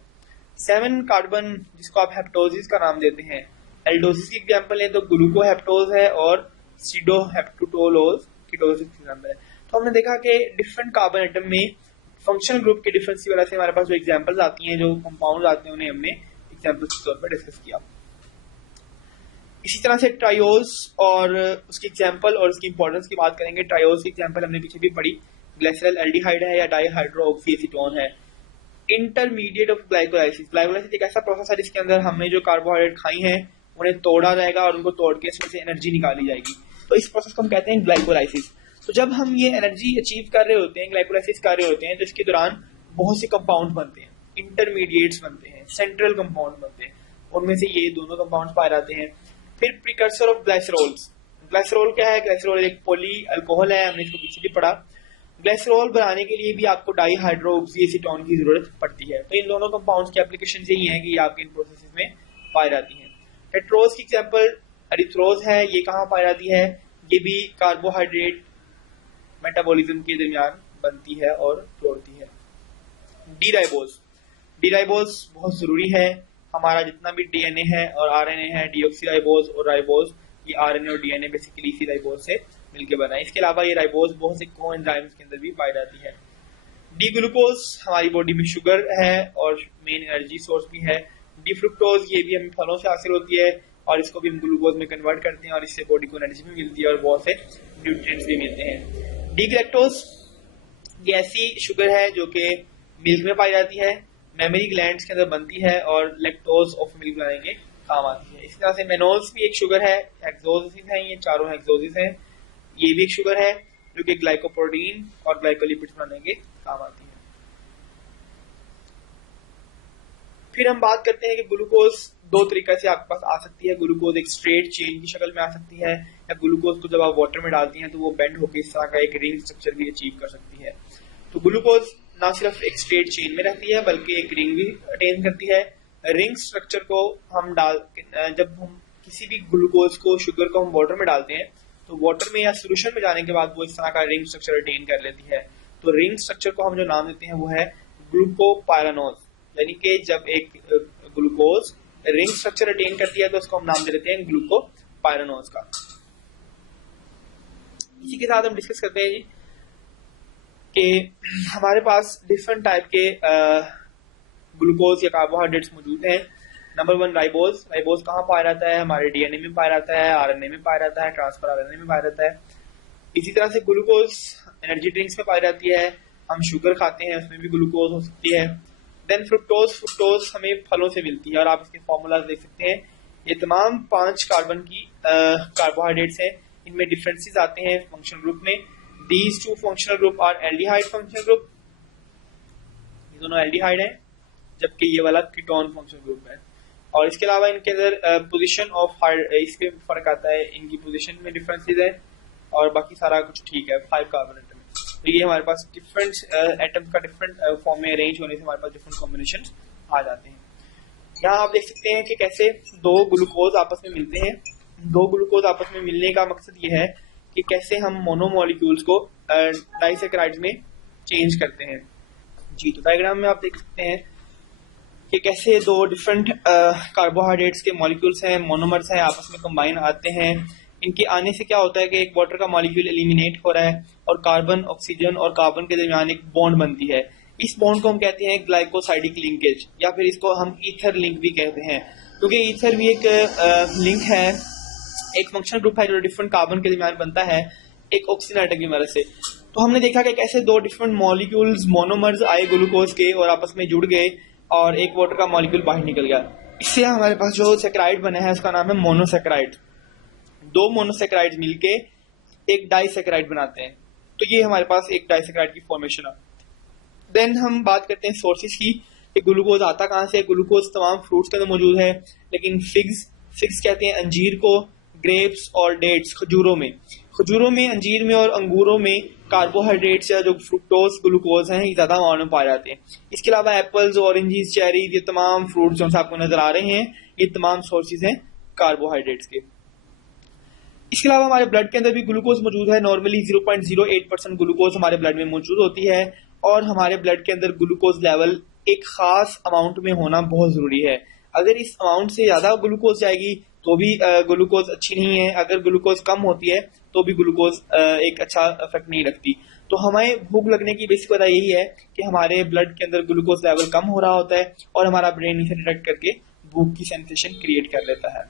7 कार्बन जिसको आप हेप्टोजिस का नाम देते हैं, एल्डोजिस की एग्जांपल है तो ग्लूकोहेप्टोज है और सीडोहेप्टोलोज कीटोजिस की एग्जांपल है। तो हमने देखा कि डिफरेंट कार्बन एटम में फंक्शनल ग्रुप के डिफरेंस की वजह से हमारे पास जो एग्जांपल्स आती हैं, जो कंपाउंड आते हैं, उन्हें हमने एग्जांपल्स के तौर पर डिस्कस किया। इसी तरह से ट्रायोज और उसकी एग्जांपल और उसकी इंपॉर्टेंस की बात करेंगे। ट्रायोज की एग्जांपल हमने पीछे भी पढ़ी, ग्लिसरॉल एल्डिहाइड है या डाइहाइड्रोऑक्सीएसीटोन है। इंटरमीडिएट ऑफ ग्लाइकोलाइसिस, ग्लाइकोलाइसिस एक ऐसा प्रोसेस है जिसके अंदर हमने जो कार्बोहाइड्रेट खाई हैं उन्हें तोड़ा जाएगा और उनको तोड़ के इसमें से एनर्जी निकाली जाएगी। तो इस प्रोसेस को हम कहते हैं ग्लाइकोलाइसिस। तो जब हम ये एनर्जी अचीव कर रहे होते हैं, ग्लाइकोलाइसिस कर रहे होते हैं, तो इसके दौरान बहुत से कंपाउंड बनते हैं, इंटरमीडिएट्स बनते हैं, सेंट्रल कंपाउंड बनते हैं, उनमें से ये दोनों कंपाउंड पाए जाते हैं। फिर प्रिकर्सर ऑफ ग्लाइसरोल्स, ग्लाइसरोल क्या है? ग्लाइसरोल एक पॉली अल्कोहल है, हमने इसको पीछे भी पढ़ा। ग्लिसरॉल बनाने के लिए भी आपको डाईहाइड्रोक्सीएसीटोन की जरूरत पड़ती है। तो इन दोनों कंपाउंड्स की एप्लीकेशन यही है कि ये आपके इन प्रोसेसेस में पाई जाती है। टेट्रोज की एग्जांपल एरिथ्रोज है, ये कहाँ पाई जाती है? ये भी कार्बोहाइड्रेट मेटाबॉलिज्म के दरमियान बनती है और तोड़ती है। डी राइबोज बहुत जरूरी है। हमारा जितना भी डीएनए है और आरएनए है, डीऑक्सीराइबोज और राइबोज, ये आरएनए और डीएनए बेसिकली इसी राइबोज से मिलकर बना है। इसके अलावा ये राइबोज बहुत से कोएंजाइम्स के अंदर भी पाई जाती है। डी ग्लूकोज हमारी बॉडी में शुगर है और मेन एनर्जी सोर्स भी है। डी फ्रुक्टोज ये भी हमें फलों से हासिल होती है और इसको भी हम ग्लूकोज में कन्वर्ट करते हैं और इससे बॉडी को एनर्जी भी मिलती है और बहुत से न्यूट्रिएंट्स भी मिलते हैं। डी गैलेक्टोज ये ऐसी शुगर है जो कि मिल्क में पाई जाती है, मेमरी ग्लैंड्स के अंदर बनती है और लैक्टोज ऑफ मिल्क बनाने के काम आती है। इसी तरह से मेनोल्स भी एक शुगर है, हेक्सोसिस है, ये चारों हेक्सोसिस हैं, ये भी एक शुगर है जो कि ग्लाइकोप्रोटीन और ग्लाइकोलिपिड्स बनाने के काम आती है। फिर हम बात करते हैं कि ग्लूकोज दो तरीके से आपके पास आ सकती है। ग्लूकोज एक स्ट्रेट चेन की शक्ल में आ सकती है, या ग्लूकोज को जब आप वाटर में डालती हैं तो वो बेंड होकर इस तरह का एक रिंग स्ट्रक्चर भी अचीव कर सकती है। तो ग्लूकोज ना सिर्फ एक स्ट्रेट चेन में रहती है बल्कि एक रिंग भी अटेन करती है। रिंग स्ट्रक्चर को हम जब हम किसी भी ग्लूकोज को, शुगर को हम वाटर में डालते हैं तो वाटर में या सोल्यूशन में जाने के बाद वो इस तरह का रिंग स्ट्रक्चर अटेन कर लेती है। तो रिंग स्ट्रक्चर को हम जो नाम देते हैं वो है ग्लूकोपाइरानोज, यानी कि जब एक ग्लूकोज रिंग स्ट्रक्चर अटेन करती है तो उसको हम नाम दे देते हैं ग्लूकोपाइरानोज का। इसी के साथ हम डिस्कस करते हैं जी कि हमारे पास डिफरेंट टाइप के ग्लूकोज या कार्बोहाइड्रेट्स मौजूद हैं। Number 1 ribose. राइबोज कहाँ पाया जाता है? हमारे डीएनए में पाया जाता है, आरएनए में पाया जाता है, ट्रांसफर आरएनए में पाया जाता है। इसी तरह से ग्लूकोज एनर्जी ड्रिंक्स में पाई जाती है, हम शुगर खाते हैं उसमें भी ग्लूकोज हो सकती है। देन फ्रुक्टोज हमें फलों से मिलती है और आप इसके फॉर्मूलाज देख सकते हैं। ये तमाम 5 कार्बन की कार्बोहाइड्रेट्स हैं, इनमें डिफरेंसेस आते हैं फंक्शनल ग्रुप में। These 2 functional group are aldehyde functional group, ये दोनों एल्डिहाइड हैं, जबकि ये वाला कीटोन फंक्शनल ग्रुप है। और इसके अलावा इनके अंदर पोजीशन ऑफ इसके फर्क आता है, इनकी पोजीशन में डिफरेंसेस है और बाकी सारा कुछ ठीक है 5 कार्बन एटम। तो ये हमारे पास डिफरेंट एटम्स का डिफरेंट फॉर्म में अरेंज होने से हमारे पास डिफरेंट कॉम्बिनेशन आ जाते हैं। यहाँ आप देख सकते हैं कि कैसे 2 ग्लूकोज आपस में मिलते हैं। 2 ग्लूकोज आपस में मिलने का मकसद ये है कि कैसे हम मोनोमोलिक्यूल्स को डाइसैकेराइड्स में चेंज करते हैं जी। तो डायग्राम में आप देख सकते हैं कि कैसे 2 डिफरेंट कार्बोहाइड्रेट्स के मॉलिक्यूल्स हैं, मोनोमर्स हैं, आपस में कंबाइन आते हैं। इनके आने से क्या होता है कि एक वाटर का मॉलिक्यूल एलिमिनेट हो रहा है और कार्बन, ऑक्सीजन और कार्बन के दरमियान एक बॉन्ड बनती है। इस बॉन्ड को हम कहते हैं ग्लाइकोसाइडिक लिंकेज, या फिर इसको हम ईथर लिंक भी कहते हैं, क्योंकि ईथर भी एक लिंक है, एक फंक्शनल ग्रुप है जो डिफरेंट कार्बन के दरमियान बनता है एक ऑक्सीजन एटम की मदद से। तो हमने देखा कि कैसे 2 डिफरेंट मॉलिक्यूल्स मोनोमर्स आए ग्लूकोज के और आपस में जुड़ गए और एक वाटर का मॉलिक्यूल बाहर निकल गया। इससे हमारे पास जो सैकराइड बना है उसका नाम है मोनोसैकराइड। 2 मोनोसैकराइड मिलके एक डाइसैकराइड बनाते हैं, तो ये हमारे पास एक डाइसैकराइड की फॉर्मेशन है। देन हम बात करते हैं सोर्सेज की, ग्लूकोज आता कहाँ से? ग्लूकोज तमाम फ्रूट्स के अंदर मौजूद है, लेकिन फिग्स कहते हैं अंजीर को, ग्रेप्स और डेट्स खजूरों में, अंजीर में और अंगूरों में कार्बोहाइड्रेट्स या जो फ्रुक्टोज ग्लूकोज हैं ये ज्यादा अमाउंट में पाए जाते हैं। इसके अलावा एप्पल्स, ऑरेंजेस, चेरीज, ये तमाम फ्रूट्स जो आपको नजर आ रहे हैं ये तमाम सोर्सेज हैं कार्बोहाइड्रेट्स के। इसके अलावा हमारे ब्लड के अंदर भी ग्लूकोज मौजूद है। नॉर्मली 0.08% ग्लूकोज हमारे ब्लड में मौजूद होती है और हमारे ब्लड के अंदर ग्लूकोज लेवल एक खास अमाउंट में होना बहुत जरूरी है। अगर इस अमाउंट से ज्यादा ग्लूकोज जाएगी तो भी ग्लूकोज अच्छी नहीं है, अगर ग्लूकोज कम होती है तो भी ग्लूकोज एक अच्छा इफेक्ट नहीं रखती। तो हमें भूख लगने की बेसिक वजह यही है कि हमारे ब्लड के अंदर ग्लूकोज लेवल कम हो रहा होता है और हमारा ब्रेन इसे डिटेक्ट करके भूख की सेंसेशन क्रिएट कर लेता है।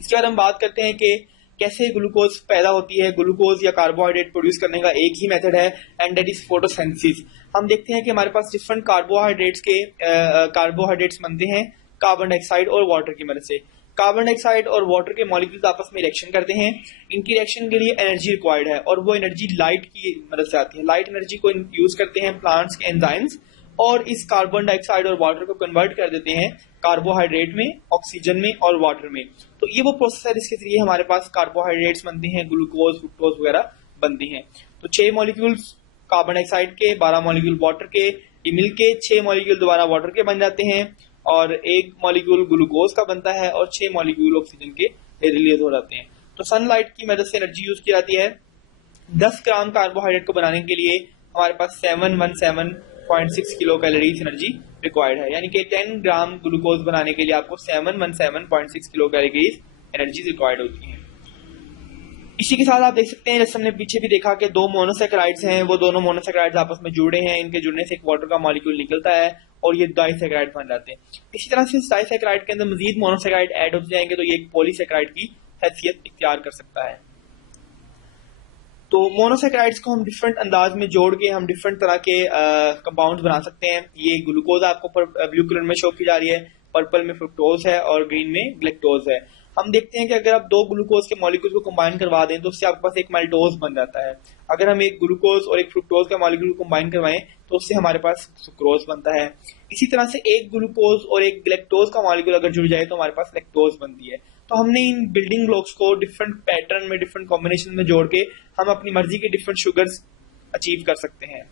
इसके बाद हम बात करते हैं कि कैसे ग्लूकोज पैदा होती है। ग्लूकोज या कार्बोहाइड्रेट प्रोड्यूस करने का एक ही मेथड है एंड दैट इज फोटोसिंथेसिस। हम देखते हैं कि हमारे पास डिफरेंट कार्बोहाइड्रेट्स बनते हैं कार्बन डाइऑक्साइड और वाटर की मदद से। कार्बन डाइऑक्साइड और वाटर के मॉलिक्यूल्स आपस में रिएक्शन करते हैं। इनकी रिएक्शन के लिए एनर्जी रिक्वायर्ड है और वो एनर्जी लाइट की मदद से आती है। लाइट एनर्जी को यूज करते हैं प्लांट्स के एंजाइम्स और इस कार्बन डाइऑक्साइड और वाटर को कन्वर्ट कर देते हैं कार्बोहाइड्रेट में, ऑक्सीजन में और वाटर में। तो ये वो प्रोसेस है जिसके जरिए हमारे पास कार्बोहाइड्रेट्स बनते हैं, ग्लूकोज, फ्रुक्टोज वगैरह बनती हैं। तो 6 मॉलिक्यूल्स कार्बन डाइऑक्साइड के, 12 मॉलिक्यूल वाटर के, ये मिलके 6 मॉलिक्यूल दोबारा वाटर के बन जाते हैं और 1 मॉलिक्यूल ग्लूकोज का बनता है और 6 मॉलिक्यूल ऑक्सीजन के रिलीज हो जाते हैं। तो सनलाइट की मदद से एनर्जी यूज की जाती है। 10 ग्राम कार्बोहाइड्रेट को बनाने के लिए हमारे पास 717.6 किलो कैलोरीज एनर्जी रिक्वायर्ड है, यानी कि 10 ग्राम ग्लूकोज बनाने के लिए आपको 717.6 किलो कैलोरीज एनर्जी रिक्वायर्ड होती है। इसी के साथ आप देख सकते हैं, जैसे हमने पीछे भी देखा कि 2 मोनोसैकेराइड्स हैं, वो दोनों मोनोसैकेराइड्स आपस में जुड़े हैं, इनके जुड़ने से एक वाटर का मॉलिक्यूल निकलता है और ये डाइसैकेराइड बन जाते हैं। इसी तरह से इस डाइसैकेराइड के अंदर मजीद मोनोसैकेराइड ऐड हो जाएंगे तो ये एक पॉलीसैकेराइड की हैसियत इख्तियार कर सकता है। तो मोनोसैकेराइड्स को हम डिफरेंट अंदाज में जोड़ के हम डिफरेंट तरह के कंपाउंड्स बना सकते हैं। ये ग्लूकोज आपको ब्लू कलर में शो की जा रही है, पर्पल में फ्रुक्टोज है और ग्रीन में ग्लैक्टोज है। हम देखते हैं कि अगर आप 2 ग्लूकोज के मॉलिक्यूल को कंबाइन करवा दें तो उससे आपके पास एक माल्टोज बन जाता है। अगर हम एक ग्लूकोज और एक फ्रुक्टोज का मॉलिक्यूल को कंबाइन करवाएं तो उससे हमारे पास सुक्रोज बनता है। इसी तरह से एक ग्लूकोज और एक ग्लैक्टोज का मॉलिक्यूल अगर जुड़ जाए तो हमारे पास लैक्टोज बनती है। तो हमने इन बिल्डिंग ब्लॉक्स को डिफरेंट पैटर्न में, डिफरेंट कॉम्बिनेशन में जोड़ के हम अपनी मर्जी के डिफरेंट शुगर्स अचीव कर सकते हैं।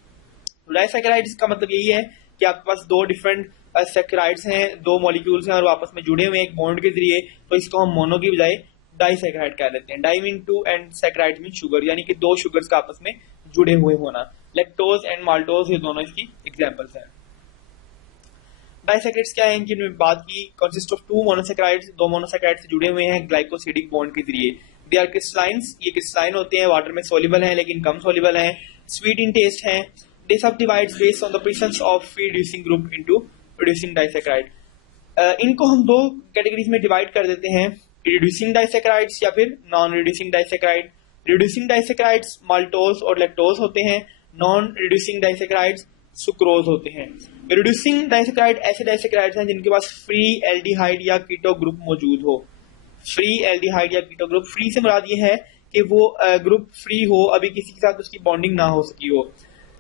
डाइसैकेराइड्स का मतलब यही है कि आपके पास 2 डिफरेंट सैकेराइड्स हैं, 2 मॉलिक्यूल्स हैं और वो आपस में जुड़े हुए हैं एक बॉन्ड के जरिए, तो इसको हम मोनो की बजाय डाइसैकेराइड कह देते हैं। Di mean 2 and saccharide mean sugar, यानी कि 2 शुगर्स का आपस में जुड़े हुए होना। लैक्टोज एंड माल्टोज ये दोनों इसकी एग्जांपल्स हैं। डाइसैकेराइड्स क्या है, इनकी बात की, कंसिस्ट ऑफ 2 मोनोसैकेराइड्स, 2 मोनोसैकेराइड से जुड़े हुए हैं ग्लाइकोसिडिक बॉन्ड के जरिए। दे आर क्रिस्टलाइंस, ये क्रिस्टलाइन होते हैं, वाटर में सोल्यूबल हैं लेकिन कम सोल्यूबल हैं, स्वीट इन टेस्ट हैं। दे सब divides based on the presence of free reducing group into producing disaccharide. इनको हम 2 कैटेगरीज में डिवाइड कर देते हैं, रिड्यूसिंग डाइसैकेराइड्स या फिर non reducing disaccharide. Reducing disaccharides maltose और लैक्टोज होते हैं, नॉन रिड्यूसिंग डाइसैकेराइड्स सुक्रोज होते हैं। रिड्यूसिंग डाइसैकेराइड ऐसे डाइसैकेराइड्स हैं जिनके पास फ्री एल्डिहाइड या कीटो ग्रुप मौजूद हो। फ्री एल्डिहाइड या कीटो ग्रुप, फ्री से मुराद ये है कि वो ग्रुप फ्री हो, अभी किसी के साथ उसकी बॉन्डिंग ना हो सकी हो।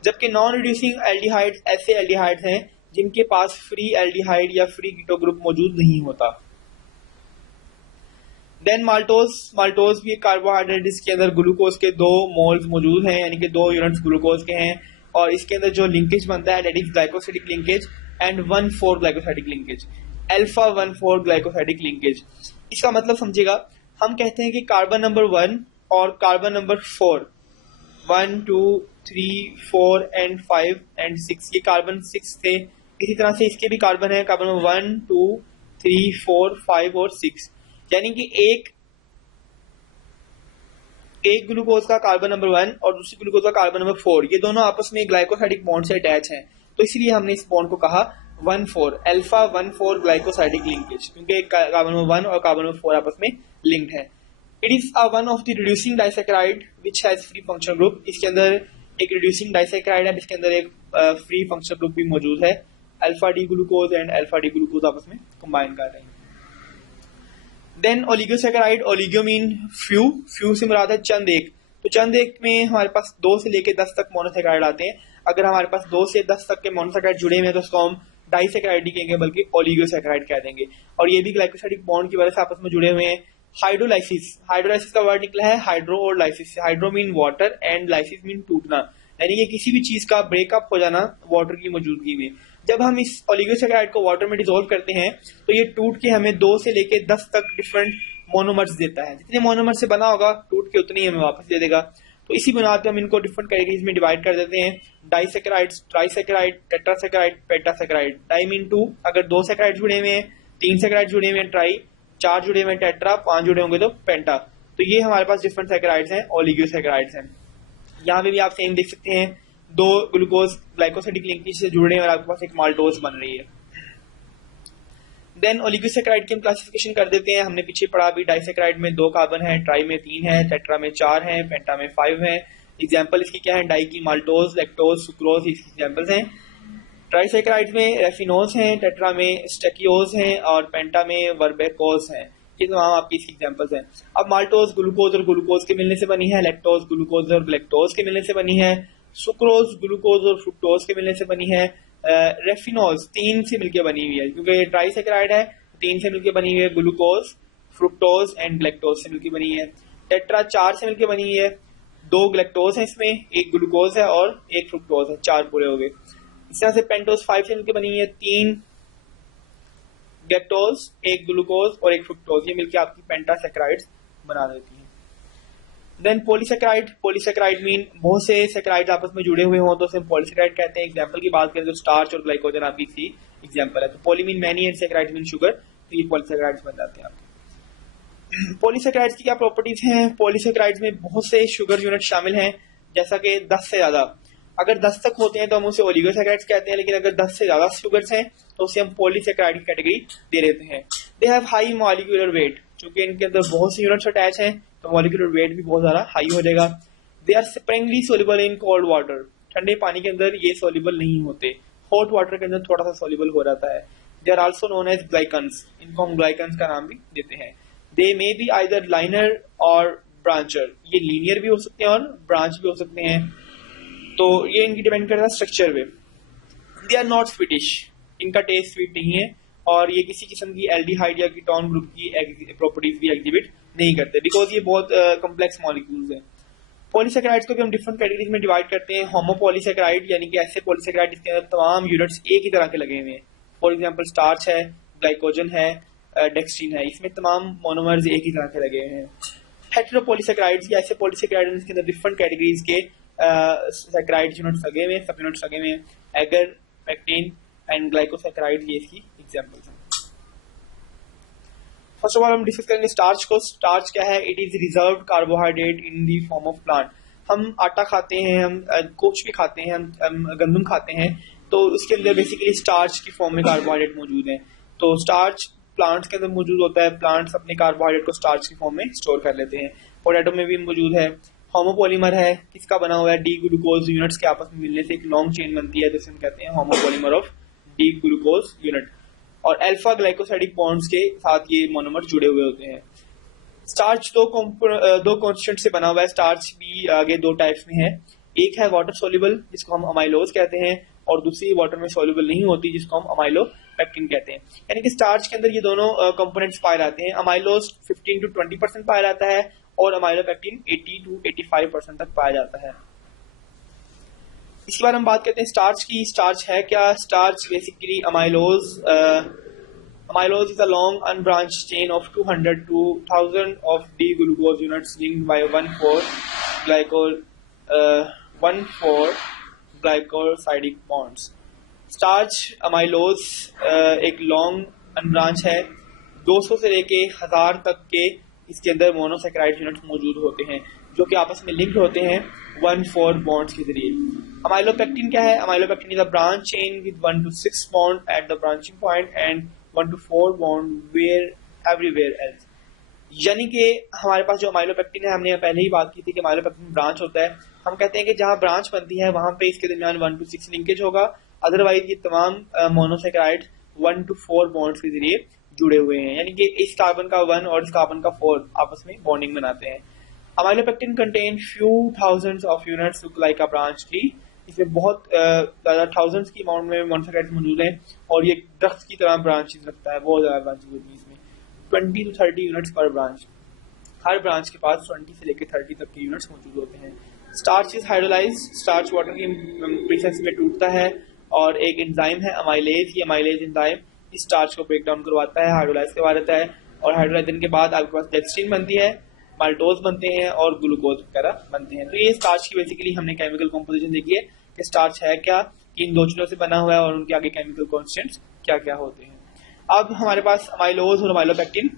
जबकि नॉन रिड्यूसिंग एल्डिहाइड्स ऐसे एल्डिहाइड्स हैं जिनके पास फ्री एल्डिहाइड या फ्री कीटो ग्रुप मौजूद नहीं होता। देन माल्टोज भी एक कार्बोहाइड्रेट जिसके अंदर ग्लूकोज के 2 मोल्स मौजूद हैं, यानी कि 2 यूनिट्स ग्लूकोज के हैं और इसके अंदर जो लिंकेज बनता है that is glycosidic linkage and 1,4 glycosidic linkage, alpha 1,4 glycosidic linkage. इसका मतलब समझिएगा, हम कहते हैं कि कार्बन नंबर 1 और कार्बन नंबर 4, 1, 2, 3, 4 एंड 5 एंड 6, ये कार्बन 6 थे। इसी तरह से इसके भी कार्बन है, कार्बन नंबर 1, 2, 3, 4, 5 और 6, यानी कि एक ग्लूकोज का कार्बन नंबर 1 और दूसरी ग्लूकोज का कार्बन नंबर 4, ये दोनों आपस में ग्लाइकोसाइडिक बॉन्ड से अटैच हैं, तो इसलिए हमने इस बॉन्ड को कहा 1,4 अल्फा 1,4 ग्लाइकोसाइडिक लिंकेज, क्योंकि कार्बन नंबर 1 और कार्बन नंबर 4 आपस में लिंक्ड है। It is one of the reducing disaccharide which has free functional group. इसके अंदर एक रिड्यूसिंग डाइसैकेराइड है जिसके अंदर एक फ्री फंक्शनल ग्रुप भी मौजूद है, alpha D glucose and alpha D glucose आपस में कंबाइन कर रहे हैं। Then oligosaccharide, oligo mean few, few से मुराद है चंद एक, तो चंद एक में हमारे पास 2 से लेकर 10 तक मोनोसैकेराइड आते हैं। अगर हमारे पास 2 से 10 तक के मोनोसैकेराइड जुड़े हुए हैं तो उसको हम डाइसैकेराइड नहीं कहेंगे बल्कि ओलिगोसैकेराइड कह देंगे, और ये भी ग्लाइकोसाइडिक बॉन्ड की वजह से आपस में जुड़े हुए हैं। हाइड्रोलाइसिस, हाइड्रोलाइसिस का वर्ड निकला है हाइड्रो और लाइसिस से, hydro mean water and lysis mean टूटना, यानी कि किसी भी चीज का ब्रेकअप हो जाना वाटर की मौजूदगी में। जब हम इस ओलिगोसैकेराइड को वाटर में डिसॉल्व करते हैं तो ये टूट के हमें 2 से लेकर 10 तक डिफरेंट मोनोमर्स देता है। जितने मोनोमर से बना होगा टूट के उतनी हमें वापस दे देगा। तो इसी बुनियाद पर हम इनको डिफरेंट कैटेगरीज में डिवाइड कर देते हैं, डाइसैकेराइड्स, ट्राइसैकेराइड, टेट्रासैकेराइड, पेंटासैकेराइड। डाई मीन 2, अगर 2 सैकेराइड जुड़े हुए हैं, 3 सैकेराइड जुड़े हुए हैं ट्राई, 4 जुड़े हुए हैं टेट्रा, 5 जुड़े होंगे तो पेंटा। तो ये हमारे पास डिफरेंट सैकेराइड्स हैं, ओलिगोसैकेराइड्स हैं। यहाँ पे भी आप सेम देख सकते हैं, 2 ग्लूकोज ग्लाइकोसाइडिक लिंकेज से जुड़े हैं और आपके पास एक माल्टोज बन रही है। देन ओलिगोसैकेराइड की हम क्लासिफिकेशन कर देते हैं। हमने पीछे पढ़ा भी, डाइसैकेराइड में 2 कार्बन है, ट्राई में 3 है, टेट्रा में 4 है, पेंटा में 5 है। एग्जाम्पल इसकी क्या है, डाई की माल्टोज, लैक्टोज, सुक्रोज, इसकी एग्जाम्पल्स हैं। ट्राइसैकेराइड में रेफिनोज हैं, टेट्रा में स्टेकियोज हैं और पेंटा में वर्बेकोज हैं। ये तमाम आपकी इसकी एग्जाम्पल्स हैं। अब माल्टोज ग्लूकोज और ग्लूकोज के मिलने से बनी है, लैक्टोज ग्लूकोज और ग्लैक्टोज के मिलने से बनी है, सुक्रोज ग्लूकोज और फ्रुक्टोज के मिलने से बनी है, रेफिनोज 3 से मिलकर बनी हुई है, क्योंकि ट्राइसैकेराइड है 3 से मिलकर बनी हुई है, ग्लूकोज, फ्रुक्टोज एंड ग्लैक्टोज से मिलकर बनी है। टेट्रा 4 से मिलकर बनी हुई है, 2 ग्लैक्टोज है इसमें, 1 ग्लूकोज है और 1 फ्रुक्टोज है, 4 पूरे हो गए। इस तरह से पेंटोज 5 से मिलकर बनी है 3 गैक्टोज, 1 ग्लूकोज और 1 फ्रुक्टोज, ये मिलकर आपकी पेंटासेक्राइड्स बना देती है। देन पॉलीसेक्राइड, पॉलीसेक्राइड मीन बहुत से सेक्राइड आपस में जुड़े हुए हों तो उसे पॉलीसेक्राइड कहते हैं। एग्जांपल की बात करें तो स्टार्च और ग्लाइकोजन आपकी सी एग्जांपल है। तो poly mean many and saccharide mean sugar, तो ये पॉलीसेक्राइड्स बन जाते हैं आपके। पॉलीसेक्राइड्स की क्या प्रॉपर्टीज हैं? पॉलीसेक्राइड्स में बहुत से शुगर यूनिट शामिल हैं, जैसा कि 10 से ज्यादा। अगर 10 तक होते हैं तो हम उसे ओलिगोसेक्राइड्स कहते हैं, लेकिन अगर 10 से ज्यादा शुगर्स हैं तो उसे हम पॉलीसेक्राइड की कैटेगरी दे देते हैं। They have high molecular weight, क्योंकि इनके अंदर बहुत से यूनिट्स अटैच हैं तो मॉलिक्यूलर वेट भी बहुत ज्यादा हाई हो जाएगा। They are sparingly soluble in cold water, ठंडे पानी के अंदर ये सोल्यूबल नहीं होते, हॉट वाटर के अंदर थोड़ा सा सोल्यूबल हो जाता है। They are also known as glycans, इनको हम ग्लाइकन्स का नाम भी देते हैं। They may be either linear और ब्रांचर, ये लीनियर भी हो सकते हैं और ब्रांच भी हो सकते हैं, तो ये इनकी डिपेंड करता है स्ट्रक्चर पे। दे आर नॉट स्वीटिश, इनका टेस्ट स्वीट नहीं है और ये किसी किस्म की एल्डिहाइड या कीटोन ग्रुप की प्रॉपर्टीज भी एग्जिबिट नहीं करते, बिकॉज ये बहुत कॉम्प्लेक्स मॉलिक्यूल्स हैं। पॉलीसेक्राइड्स को भी हम डिफरेंट कैटेगरीज में डिवाइड करते हैं। होमोपॉलीसेक्राइड यानी कि ऐसे पॉलीसेक्राइड जिसके अंदर तमाम यूनिट्स एक ही तरह के लगे हुए हैं। फॉर एग्जांपल स्टार्च है, ग्लाइकोजन है, डेक्स्ट्रीन है, इसमें तमाम मोनोमर्स एक ही तरह के लगे हुए हैं। हेटेरोपॉलीसेक्राइड्स या ऐसे पॉलीसेक्राइड जिसके अंदर डिफरेंट कैटेगरीज के सेक्राइड यूनिट्स लगे हुए हैं, सब यूनिट्स लगे हुए हैं। एगर, पेक्टिन एंड ग्लाइकोसेक्राइड ये इसकी एग्जांपल्स हैं। फर्स्ट ऑफ ऑल हम डिस्कस करेंगे स्टार्च को। स्टार्च क्या है? It is reserved carbohydrate in the form of plant. हम आटा खाते हैं, हम कुछ भी खाते हैं, हम गंदम खाते हैं, तो उसके अंदर बेसिकली स्टार्च की फॉर्म में कार्बोहाइड्रेट मौजूद है। तो स्टार्च प्लांट्स के अंदर मौजूद होता है, प्लांट्स अपने कार्बोहाइड्रेट को स्टार्च की फॉर्म में स्टोर कर लेते हैं। पोटैटो में भी मौजूद है। होमोपॉलीमर है, किसका बना हुआ है? डी ग्लूकोज यूनिट्स के आपस में मिलने से एक लॉन्ग चेन बनती है, जिसे हम कहते हैं homopolymer of D glucose unit. और अल्फा ग्लाइकोसाइडिक बॉन्ड्स के साथ ये मोनोमर जुड़े हुए होते हैं। स्टार्च दो कॉन्स्टेंट से बना हुआ है। स्टार्च भी आगे 2 टाइप्स में है, एक है वाटर सोल्यूबल जिसको हम अमाइलोज कहते हैं, और दूसरी वाटर में सोल्यूबल नहीं होती जिसको हम अमाइलोपेक्टिन कहते हैं। यानी कि स्टार्च के अंदर ये दोनों कंपोनेंट्स पाए जाते हैं। अमाइलोज 15 to 20% पाया जाता है और अमाइलोपेक्टिन 80 to 85% तक पाया जाता है। इसके बाद हम बात करते हैं स्टार्च की। स्टार्च है क्या? Starch basically amylose is a long unbranched chain of 200 to 1000 of D glucose units linked by 1,4 glycosidic bonds. Starch amylose एक लॉन्ग अनब्रांच है, 200 से लेके 1000 तक के इसके अंदर मोनोसेक्राइड यूनिट्स मौजूद होते हैं जो कि आपस में लिंक्ड होते हैं 1,4 बॉन्ड्स के जरिए। अमाइलोपेक्टिन क्या है? Amylopectin is a branch chain with 1 to 6 bond at the branching point and 1 to 4 bond where everywhere else. यानी कि हमारे पास जो अमाइलोपेक्टिन है, हमने पहले ही बात की थी कि अमाइलोपेक्टिन ब्रांच होता है। हम कहते हैं कि जहां ब्रांच बनती है वहां पे इसके दरमियान 1 to 6 लिंकेज होगा, अदरवाइज ये तमाम मोनोसेक्राइड 1 to 4 बॉन्ड्स के जरिए जुड़े हुए हैं। यानी कि इस कार्बन का 1 और इस कार्बन का 4 आपस में बॉन्डिंग बनाते हैं। Amylopectin contain few thousands of units like a branch tree. इसमें बहुत ज्यादा थाउजेंड्स की अमाउंट में मोनोसेक्राइड्स मौजूद हैं और ये दरख्त की तरह ब्रांचेस रखता है, बहुत ज्यादा ब्रांचेस होती है इसमें, 20 to 30 यूनिट्स पर ब्रांच। हर ब्रांच के पास 20 से लेकर 30 तक के यूनिट्स मौजूद होते हैं। Starch is hydrolyse, starch water की प्रेजेंस में टूटता है और एक एंजाइम है अमाइलेज, ये अमाइलेज एंजाइम इस स्टार्च को ब्रेक डाउन करवाता है, हाइड्रोलाइज करवा देता है, और हाइड्रोलाइजन के बाद आपके पास डेक्स्ट्रीन बनती है, माल्टोज बनते हैं और ग्लूकोज वगैरह बनते हैं। तो ये स्टार्च की बेसिकली हमने केमिकल कंपोजिशन देखी है कि स्टार्च है क्या, कि इन 2 चीजों से बना हुआ है और उनके आगे केमिकल कॉन्स्टेंट्स क्या क्या होते हैं। अब हमारे पास अमाइलोज और अमाइलोपेक्टिन।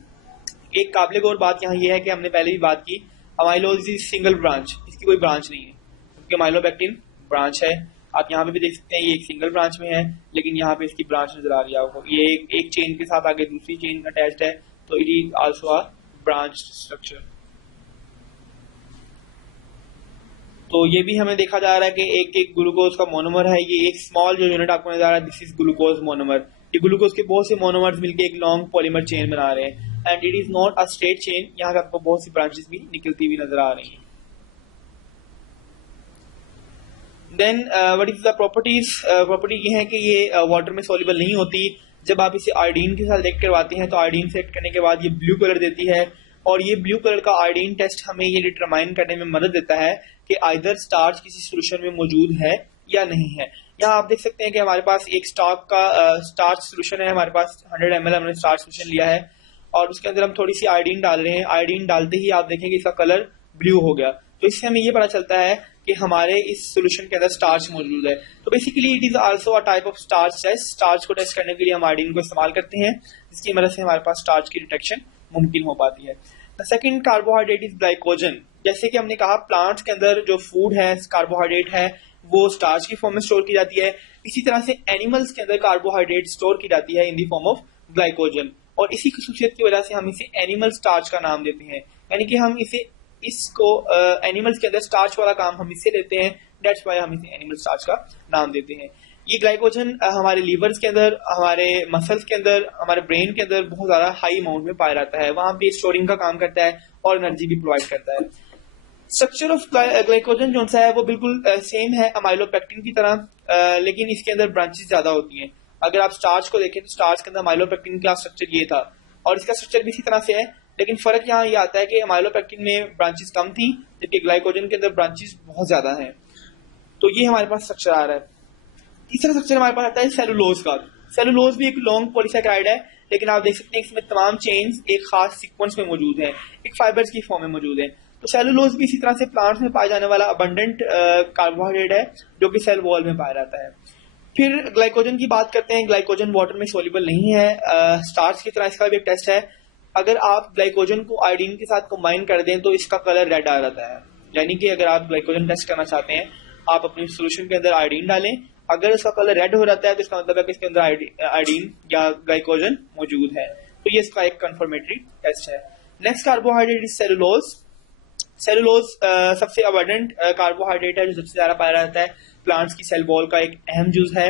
एक काबिल गौर बात यहाँ ये है कि हमने पहले भी बात की, अमाइलोज इज सिंगल ब्रांच, इसकी कोई ब्रांच नहीं है, क्योंकि अमाइलोपेक्टिन ब्रांच है। आप यहाँ पे भी देख सकते हैं ये एक सिंगल ब्रांच में है, लेकिन यहाँ पे इसकी ब्रांच नजर आ रही है आपको, ये एक चेन के साथ आगे दूसरी चेन अटैच्ड है, तो it is also a branch structure. तो ये भी हमें देखा जा रहा है कि एक ग्लूकोज का मोनोमर है, ये एक स्मॉल जो यूनिट आपको नजर आ रहा है, दिस इज ग्लूकोज मोनोमर। ये ग्लूकोज के बहुत से मोनोमर्स मिलकर एक लॉन्ग पॉलीमर चेन बना रहे हैं, and it is not a straight chain, यहाँ पे आपको बहुत सी ब्रांचेस भी निकलती हुई नजर आ रही हैं। Then what is the properties? Property ये है कि ये वाटर में सॉल्युबल नहीं होती। जब आप इसे आयोडीन के साथ रिएक्ट करवाते हैं तो आयोडीन से रिएक्ट करने के बाद ये ब्लू कलर देती है, और ये ब्लू कलर का आयोडीन टेस्ट हमें ये डिटरमाइन करने में मदद देता है कि आइदर स्टार्च किसी सोल्यूशन में मौजूद है या नहीं है। यहाँ आप देख सकते हैं कि हमारे पास एक स्टॉक का स्टार्च सोल्यूशन है, हमारे पास 100 ml हमने स्टार्च सोल्यूशन लिया है और उसके अंदर हम थोड़ी सी आयोडीन डाल रहे हैं। आयोडीन डालते ही आप देखेंगे इसका कलर ब्लू हो गया, तो इससे हमें ये पता चलता है कि हमारे इस सोल्यूशन के अंदर स्टार्च मौजूद है। तो basically it is also a type of starch test. Starch को टेस्ट करने के लिए हम आयोडीन को इस्तेमाल करते हैं, जिसकी मदद से हमारे पास स्टार्च की डिटेक्शन मुमकिन हो पाती है। The second carbohydrate is glycogen. जैसे कि हमने कहा प्लांट्स के अंदर जो फूड है कार्बोहाइड्रेट है वो स्टार्च की फॉर्म में स्टोर की जाती है, इसी तरह से एनिमल्स के अंदर कार्बोहाइड्रेट स्टोर की जाती है in the form of glycogen, और इसी खसूसियत की वजह से हम इसे एनिमल स्टार्च का नाम देते हैं। यानी कि हम इसको एनिमल्स के अंदर स्टार्च वाला काम हम इससे लेते हैं, दैट्स व्हाई हम इसे एनिमल स्टार्च का नाम देते हैं। ये ग्लाइकोजन हमारे लीवर्स के अंदर, हमारे मसल्स के अंदर, हमारे ब्रेन के अंदर बहुत ज्यादा हाई अमाउंट में पाया जाता है, वहां पे स्टोरिंग का काम करता है और एनर्जी भी प्रोवाइड करता है। स्ट्रक्चर ऑफ ग्लाइकोजन जो सा है वो बिल्कुल सेम है अमाइलोपेक्टिन की तरह, लेकिन इसके अंदर ब्रांचेस ज्यादा होती हैं। अगर आप स्टार्च को देखें तो स्टार्च के अंदर अमाइलोपेक्टिन का स्ट्रक्चर ये था और इसका स्ट्रक्चर भी इसी तरह से है, लेकिन फर्क यहाँ ये आता है कि अमाइलोपेक्टिन में ब्रांचेस कम थी जबकि ग्लाइकोजन के अंदर ब्रांचेस बहुत ज्यादा हैं। तो ये हमारे पास स्ट्रक्चर आ रहा है। तीसरा स्ट्रक्चर हमारे पास आता है सेलुलोज का। सेलुलोज भी एक लॉन्ग पॉलीसैकेराइड है, लेकिन आप देख सकते हैं इसमें तमाम चेन्स एक खास सीक्वेंस में मौजूद है, एक फाइबर्स की फॉर्म में मौजूद है। तो सेलुलोज भी इसी तरह से प्लांट्स में पाया जाने वाला अबंडेंट कार्बोहाइड्रेट है जो कि सेल वॉल में पाया जाता है। फिर ग्लाइकोजन की बात करते हैं। ग्लाइकोजन वाटर में सोल्यूबल नहीं है, स्टार्च की तरह इसका भी एक टेस्ट है। अगर आप ग्लाइकोजन को आयोडीन के साथ कंबाइन कर दें तो इसका कलर रेड आ जाता है। यानी कि अगर आप ग्लाइकोजन टेस्ट करना चाहते हैं, आप अपने सोल्यूशन के अंदर आयोडीन डालें, अगर इसका कलर रेड हो जाता है तो इसका मतलब है कि इसके अंदर आयोडीन या ग्लाइकोजन मौजूद है। तो ये इसका एक कंफर्मेटरी टेस्ट है। Next carbohydrate is cellulose. Cellulose सबसे अबंडेंट कार्बोहाइड्रेट है जो सबसे ज्यादा पाया जाता है प्लांट्स की सेल वॉल का एक अहम जुज है।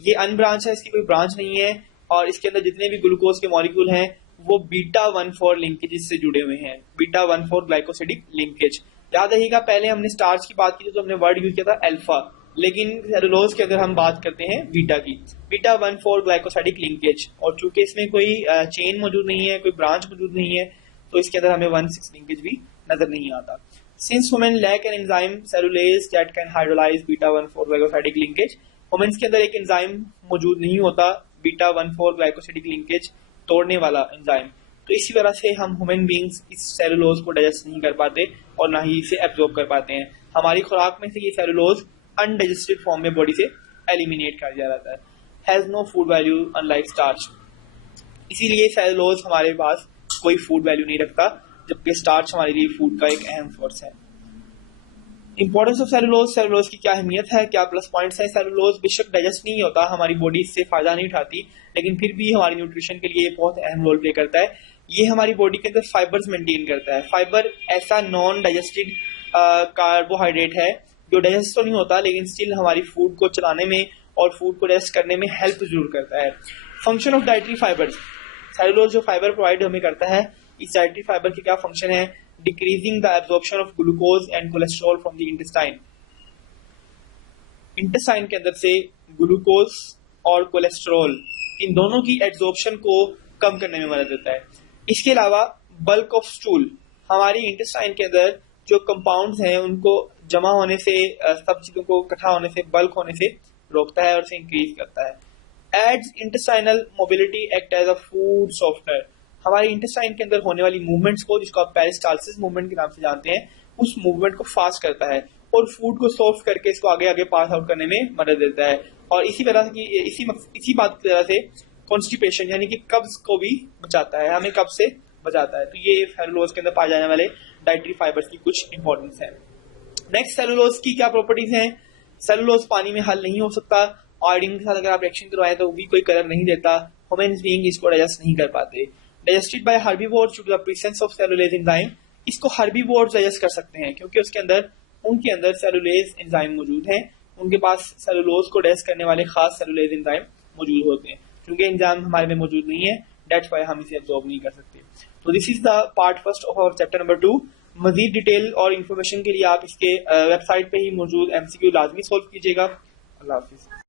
ये अनब्रांच है, इसकी कोई ब्रांच नहीं है और इसके अंदर जितने भी ग्लूकोज के मॉलिक्यूल हैं वो बीटा 1,4 लिंकेज से जुड़े हुए हैं, बीटा 1,4 ग्लाइकोसिडिक लिंकेज। याद रहिएगा पहले हमने स्टार्च की बात की थी तो हमने वर्ड यूज किया था अल्फा, लेकिन सेलुलोज के अंदर हम बात करते हैं बीटा की, बीटा 1,4 ग्लाइकोसाइडिक लिंकेज। और चूंकि इसमें कोई चेन मौजूद नहीं है, कोई ब्रांच मौजूद नहीं है, तो इसके अंदर हमें 1,6 लिंकेज भी नजर नहीं आता। Since women lack an enzyme cellulase that can hydrolyze beta 1,4 glycosidic linkage, women's के अंदर एक एंजाइम मौजूद नहीं होता बीटा 1,4 ग्लाइकोसाइडिक लिंकेज तोड़ने वाला एंजाइम, तो इसी वजह से हम ह्यूमन बींग्स इस सेलुलोज को डाइजेस्ट नहीं कर पाते और ना ही इसे एब्जॉर्ब कर पाते हैं। हमारी खुराक में से ये सेलुलोज अनडाइजेस्टेड फॉर्म में बॉडी से एलिमिनेट कर दिया जाता है। Has no food value unlike starch, इसीलिए सेलुलोज हमारे पास कोई फूड वैल्यू नहीं रखता, जबकि स्टार्च हमारे लिए फूड का एक अहम सोर्स है। इंपॉर्टेंस ऑफ सेलुलोज, सेलुलोज की क्या अहमियत है, क्या प्लस पॉइंट्स है। सेलुलोज बेशक डाइजेस्ट नहीं होता, हमारी बॉडी इससे फायदा नहीं उठाती, लेकिन फिर भी हमारी न्यूट्रिशन के लिए बहुत अहम रोल प्ले करता है। ये हमारी बॉडी के अंदर फाइबर्स मेंटेन करता है। फाइबर ऐसा नॉन डाइजेस्टेड कार्बोहाइड्रेट है जो डाइजेस्ट तो नहीं होता, लेकिन स्टिल हमारी फूड को चलाने में और फूड को डाइजेस्ट करने में हेल्प जरूर करता है। Function of dietary fibres, cellulose जो फाइबर प्रोवाइड हमें करता है, इस डाइटरी फाइबर की क्या फंक्शन है, decreasing the absorption of glucose and cholesterol from the intestine. Intestine के अंदर से ग्लूकोज और कोलेस्ट्रॉल इन दोनों की एब्जॉर्प्शन को कम करने में मदद देता है। इसके अलावा बल्क ऑफ स्टूल, हमारी इंटेस्टाइन के अंदर जो कंपाउंड्स हैं उनको जमा होने से, सब चीजों को इकट्ठा होने से, बल्क होने से रोकता है और उसे इंक्रीज करता है। Aids intestinal mobility act as a food software, हमारी इंटेस्टाइन के अंदर होने वाली मूवमेंट्स को, जिसको आप पेरिस्टाल्सिस मूवमेंट के नाम से जानते हैं, उस मूवमेंट को फास्ट करता है और फूड को सॉफ्ट करके इसको आगे आगे पास आउट करने में मदद देता है। और इसी तरह की इसी बात की वजह से कॉन्स्टिपेशन यानी कि कब्ज को भी बचाता है, हमें कब्ज से बचाता है। तो ये सेलुलोज के अंदर पाए जाने वाले डाइटरी फाइबर्स की कुछ इंपॉर्टेंस है। नेक्स्ट, सेलुलोज की क्या प्रॉपर्टीज हैं। सेलुलोज पानी में हल नहीं हो सकता, आयोडीन के साथ अगर आप रिएक्शन करवाएं तो भी कोई कलर नहीं देता, ह्यूमन बीइंग इसको डाइजेस्ट नहीं कर पाते। Digested by herbivores due to the presence of cellulase enzyme, इसको हर्बीवोर्स डाइजेस्ट कर सकते हैं क्योंकि उनके अंदर सेलुलेज एंजाइम मौजूद है, उनके पास सेलुलोज को डाइजेस्ट करने वाले खास सेलुलेज एंजाइम मौजूद होते हैं। क्योंकि एंजाइम हमारे में मौजूद नहीं है, दैट्स व्हाई हम इसे एब्जॉर्ब नहीं कर सकते। तो this is the part first of our chapter number 2। मजीद डिटेल और इन्फॉर्मेशन के लिए आप इसके वेबसाइट पे ही मौजूद MCQ लाजमी सॉल्व कीजिएगा। अल्लाह हाफिज।